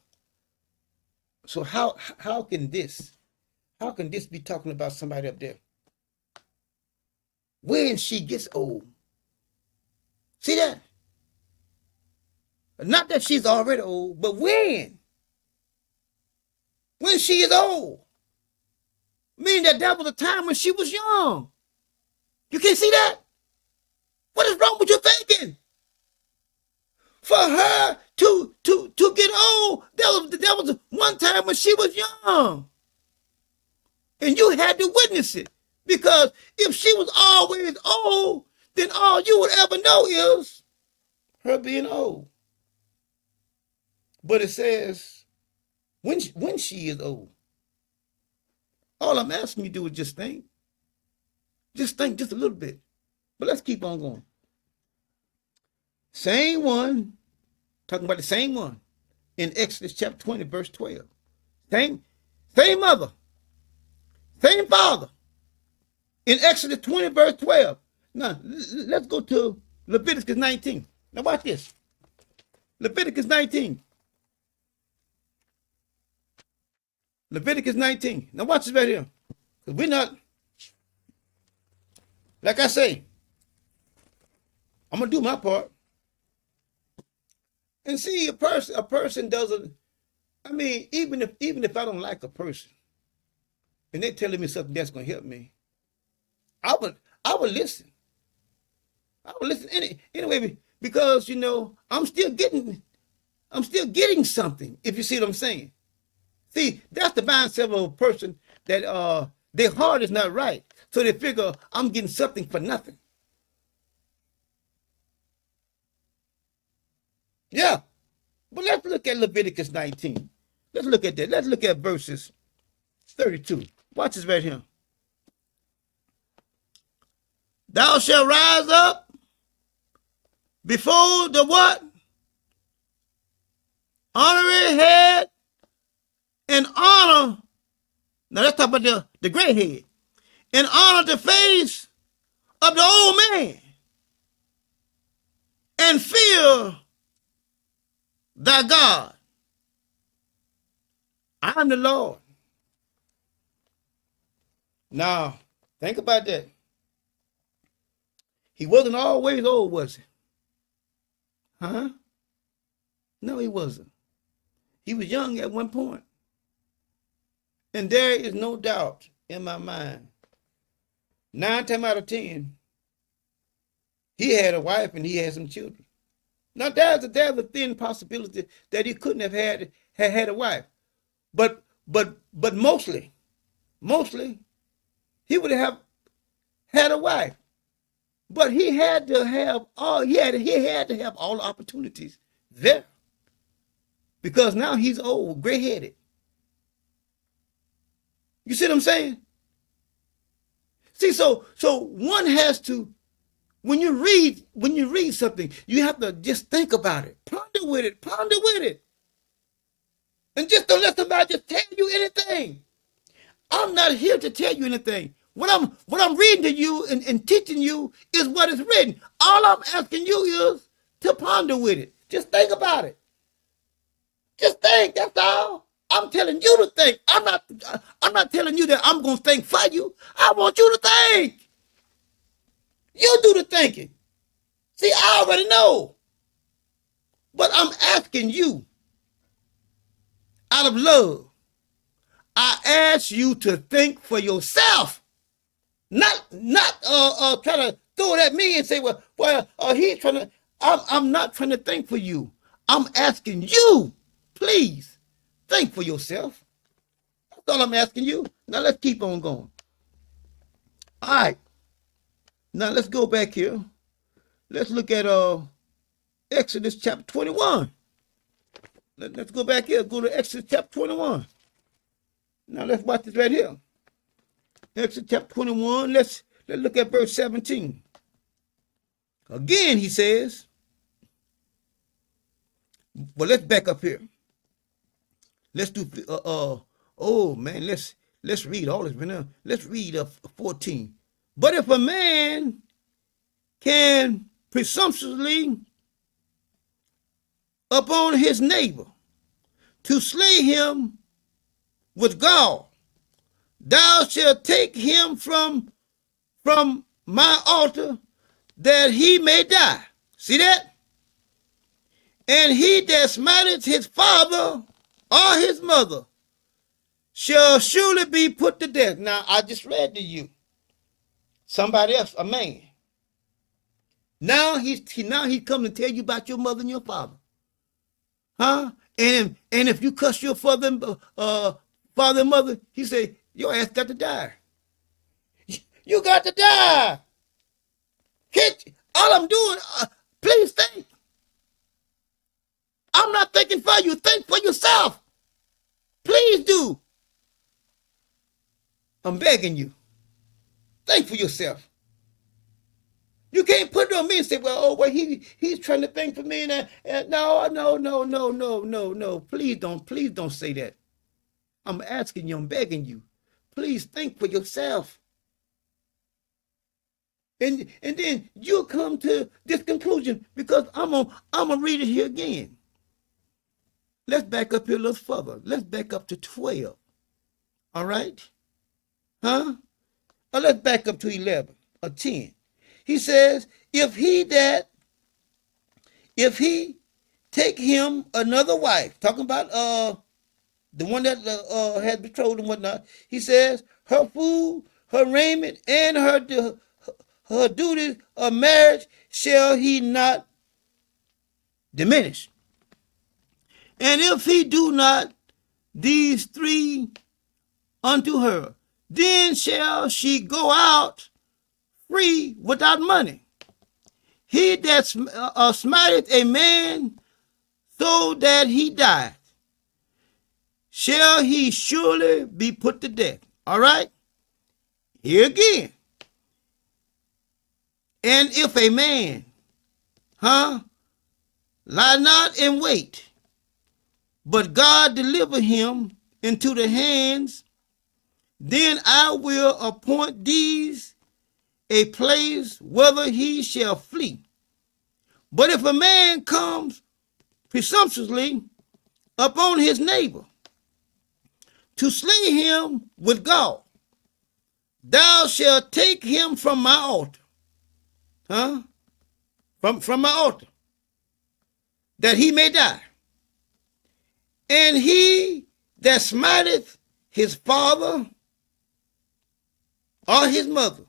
So how can this be talking about somebody up there when she gets old? See that? Not that she's already old, but when she is old. Meaning that was a time when she was young. You can't see that? What is wrong with your thinking? For her to get old, that was one time when she was young. And you had to witness it. Because if she was always old, then all you would ever know is her being old. But it says, when she is old. All I'm asking you to do is just think. Just think just a little bit. But let's keep on going. Same one, talking about the same one in Exodus chapter 20, verse 12. Same mother, same father in Exodus 20, verse 12. Now, let's go to Leviticus 19. Now, watch this. Leviticus 19. Leviticus 19. Now, watch this right here. Because we're not, like I say, I'm going to do my part. And see, a person doesn't, I mean, even if I don't like a person and they're telling me something that's going to help me, I would listen. I would listen anyway, because, you know, I'm still getting something, if you see what I'm saying. See, that's the mindset of a person that their heart is not right. So they figure I'm getting something for nothing. Yeah. But let's look at Leviticus 19. Let's look at that. Let's look at verses 32. Watch this right here. Thou shalt rise up before the what? Honorary head and honor. Now let's talk about the gray head. And honor the face of the old man. And fear thy God. I'm the Lord. Now, think about that. He wasn't always old, was he? Huh? No, he wasn't. He was young at one point. And there is no doubt in my mind, 9 times out of 10, he had a wife and he had some children. Now, there's a thin possibility that he couldn't have had a wife. But mostly, he would have had a wife. But he had to have all the opportunities there. Because now he's old, gray-headed. You see what I'm saying? See, so one has to, when you read something, you have to just think about it, ponder with it, and just don't let somebody just tell you anything. I'm not here to tell you anything. What I'm reading to you and teaching you is what is written. All I'm asking you is to ponder with it. Just think about it. Just think. That's all. I'm telling you to think. I'm not telling you that I'm gonna think for you. I want you to think. You do the thinking. See, I already know. But I'm asking you out of love. I ask you to think for yourself. Not try to throw it at me and say, well, he's trying to. I'm not trying to think for you. I'm asking you, please, think for yourself. That's all I'm asking you. Now let's keep on going. All right. Now let's go back here. Let's look at Exodus chapter 21. Let's go back here. Go to Exodus chapter 21. Now let's watch this right here. Exodus chapter 21. Let's look at verse 17. Again, he says, well, let's back up here. Let's do oh man, let's read all this right now. Let's read 14. But if a man can presumptuously upon his neighbor to slay him with gall, thou shalt take him from my altar that he may die. See that? And he that smiteth his father or his mother shall surely be put to death. Now, I just read to you. Somebody else, a man. Now he's coming to tell you about your mother and your father. Huh? And if you cuss your father and mother, he say, your ass got to die. You got to die. All I'm doing, please think. I'm not thinking for you. Think for yourself. Please do. I'm begging you. Think for yourself. You can't put it on me and say, well, he's trying to think for me. And no. Please don't say that. I'm asking you, I'm begging you. Please think for yourself. And then you'll come to this conclusion because I'm gonna read it here again. Let's back up here a little further. Let's back up to 12. All right? Huh? Or let's back up to 11 or 10. He says, if he take him another wife, talking about the one that had betrothed and whatnot, he says, her food, her raiment, and her duties of marriage shall he not diminish. And if he do not these three unto her, then shall she go out free without money. He that smiteth a man so that he dieth, shall he surely be put to death. All right? Here again. And if a man, lie not in wait, but God deliver him into the hands, then I will appoint these a place whither he shall flee. But if a man comes presumptuously upon his neighbor to slay him with gall, thou shalt take him from my altar, from my altar, that he may die. And he that smiteth his father or his mother.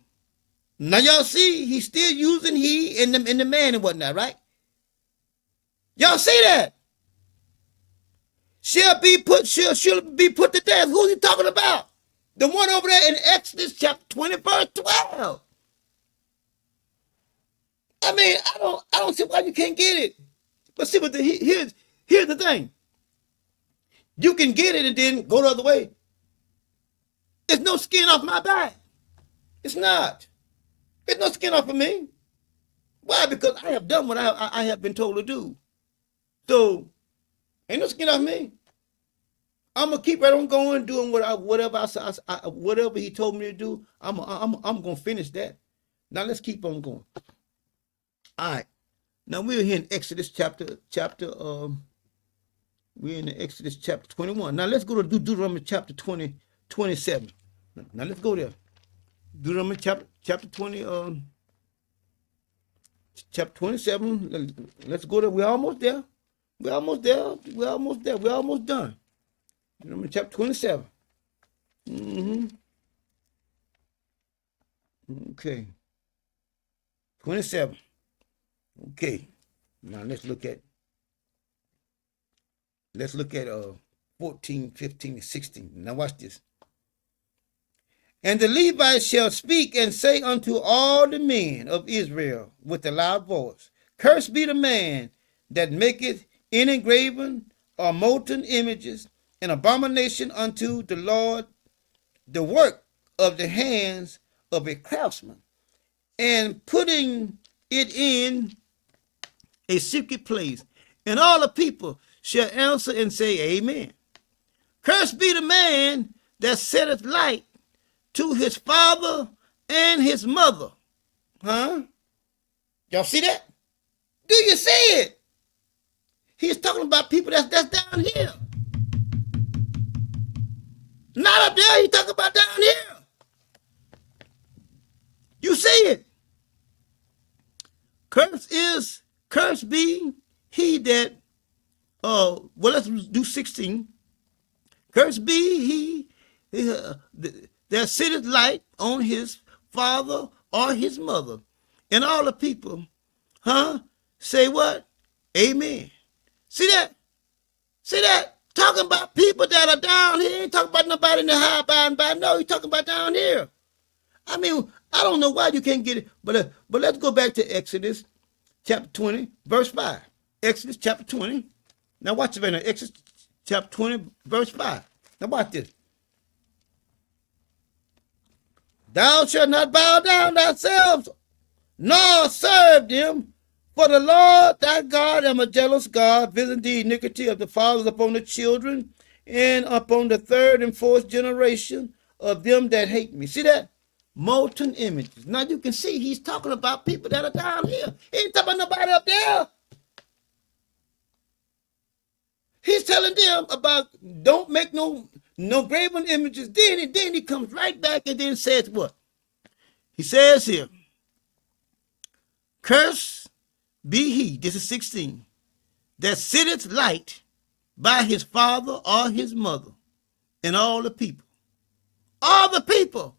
Now y'all see, he's still using he and the man and whatnot, right? Y'all see that? Shall be put to death. Who's he talking about? The one over there in Exodus chapter 20, verse 12. I mean, I don't see why you can't get it. But see, here's the thing. You can get it and then go the other way. There's no skin off my back. It's not. There's no skin off of me. Why? Because I have done what I have been told to do. So ain't no skin off me. I'm gonna keep right on going, doing whatever he told me to do. I'm gonna finish that. Now let's keep on going. All right. Now we're here in Exodus we're in Exodus chapter 21. Now let's go to Deuteronomy chapter 27. Now let's go there. Deuteronomy chapter 20, chapter 27. Let's go there. We're almost there. We're almost there. We're almost there. We're almost done. Deuteronomy chapter 27. Okay. 27. Okay. Now let's look at 14, 15, and 16. Now watch this. And the Levites shall speak and say unto all the men of Israel with a loud voice, Cursed be the man that maketh any graven or molten images, an abomination unto the Lord, the work of the hands of a craftsman, and putting it in a secret place. And all the people shall answer and say, Amen. Cursed be the man that setteth light to his father and his mother. Huh? Y'all see that? Do you see it? He's talking about people that's down here. Not up there, he's talking about down here. You see it? Cursed be he that, well, let's do 16. Cursed be he that sitteth light on his father or his mother. And all the people, say what? Amen. See that? See that? Talking about people that are down here. He ain't talking about nobody in the high by and by. No, he's talking about down here. I mean, I don't know why you can't get it, but let's go back to Exodus chapter 20, verse 5. Exodus chapter 20. Now watch it right now. Exodus chapter 20, verse 5. Now watch this. Thou shalt not bow down thyself, nor serve them, for the Lord thy God am a jealous God, visiting the iniquity of the fathers upon the children, and upon the third and fourth generation of them that hate me. See that? Molten images. Now you can see he's talking about people that are down here. He ain't talking about nobody up there. He's telling them about don't make no graven images. Then he comes right back and then says what? He says here, Cursed be he, this is 16, that sitteth light by his father or his mother, and all the people. All the people.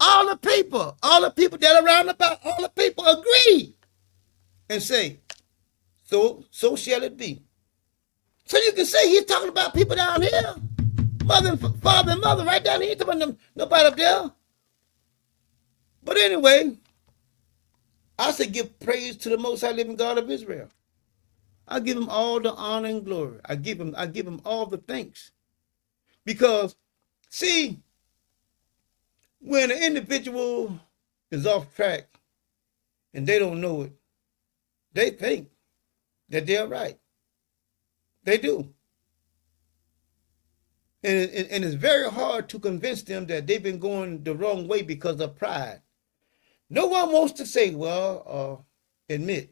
All the people. All the people that are around about, all the people agree and say, so shall it be. So you can say he's talking about people down here. Father and mother right down here. He's talking about nobody up there. But anyway, I say give praise to the Most High Living God of Israel. I give him all the honor and glory. I give him all the thanks. Because, see, when an individual is off track and they don't know it, they think that they're right. They do. And it's very hard to convince them that they've been going the wrong way because of pride. No one wants to say, well, admit,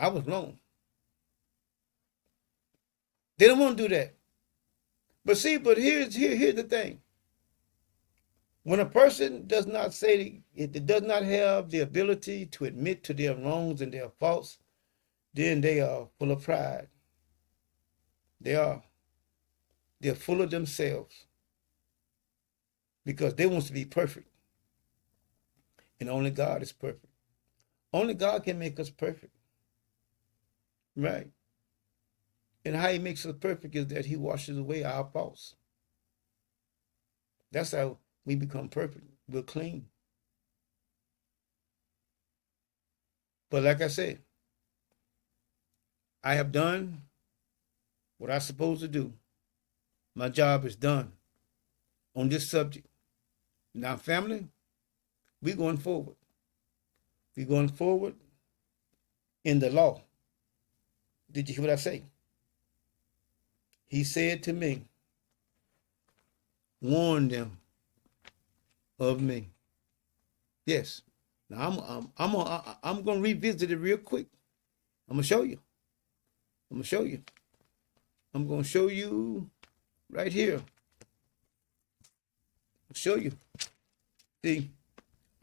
I was wrong. They don't want to do that. But see, here's the thing. When a person does not does not have the ability to admit to their wrongs and their faults, then they are full of pride. They're full of themselves because they want to be perfect. And only God is perfect. Only God can make us perfect. Right? And how he makes us perfect is that he washes away our faults. That's how we become perfect. We're clean. But like I said, I have done what I'm supposed to do. My job is done on this subject. Now, family, we're going forward. We're going forward in the law. Did you hear what I say? He said to me, warn them of me. Yes. Now I'm gonna revisit it real quick. I'm gonna show you. I'm gonna show you right here. I'll show you. See,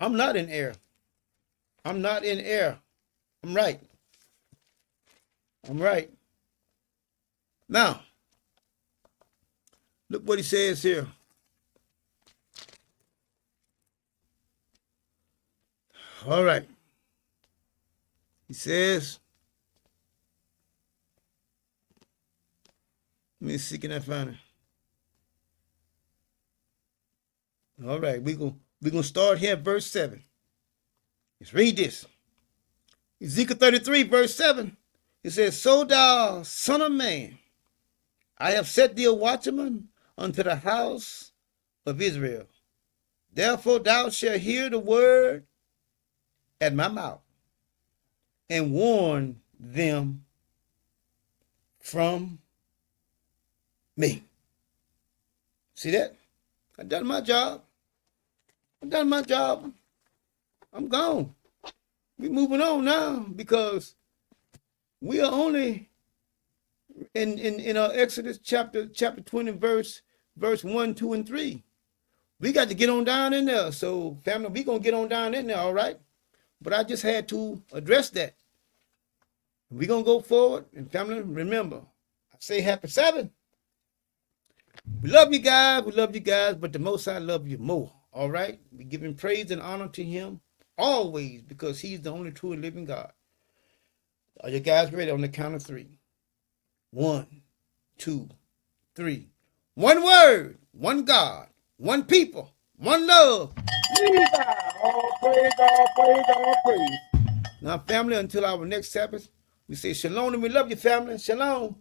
I'm not in error. I'm not in error. I'm right. I'm right. Now, look what he says here. All right. He says, let me see, can I find it? All right, we're gonna start here at verse 7. Let's read this. Ezekiel 33, verse 7. It says, so thou, son of man, I have set thee a watchman unto the house of Israel. Therefore thou shalt hear the word at my mouth, and warn them from me. See that? I've done my job. I've done my job. I'm gone. We're moving on now because we are only in Exodus chapter 20, verse 1, 2, and 3. We got to get on down in there. So, family, we're going to get on down in there, all right? But I just had to address that. We're going to go forward. And, family, remember, I say happy Sabbath. We love you guys. But the Most High love you more, all right? We give him praise and honor to him always because he's the only true and living God. Are you guys ready? On the count of 3. 1, 2, 3. One word, one God, one people, one love. Levi, all praise, all praise, all praise. Now, family, until our next Sabbath, we say shalom and we love you, family. Shalom.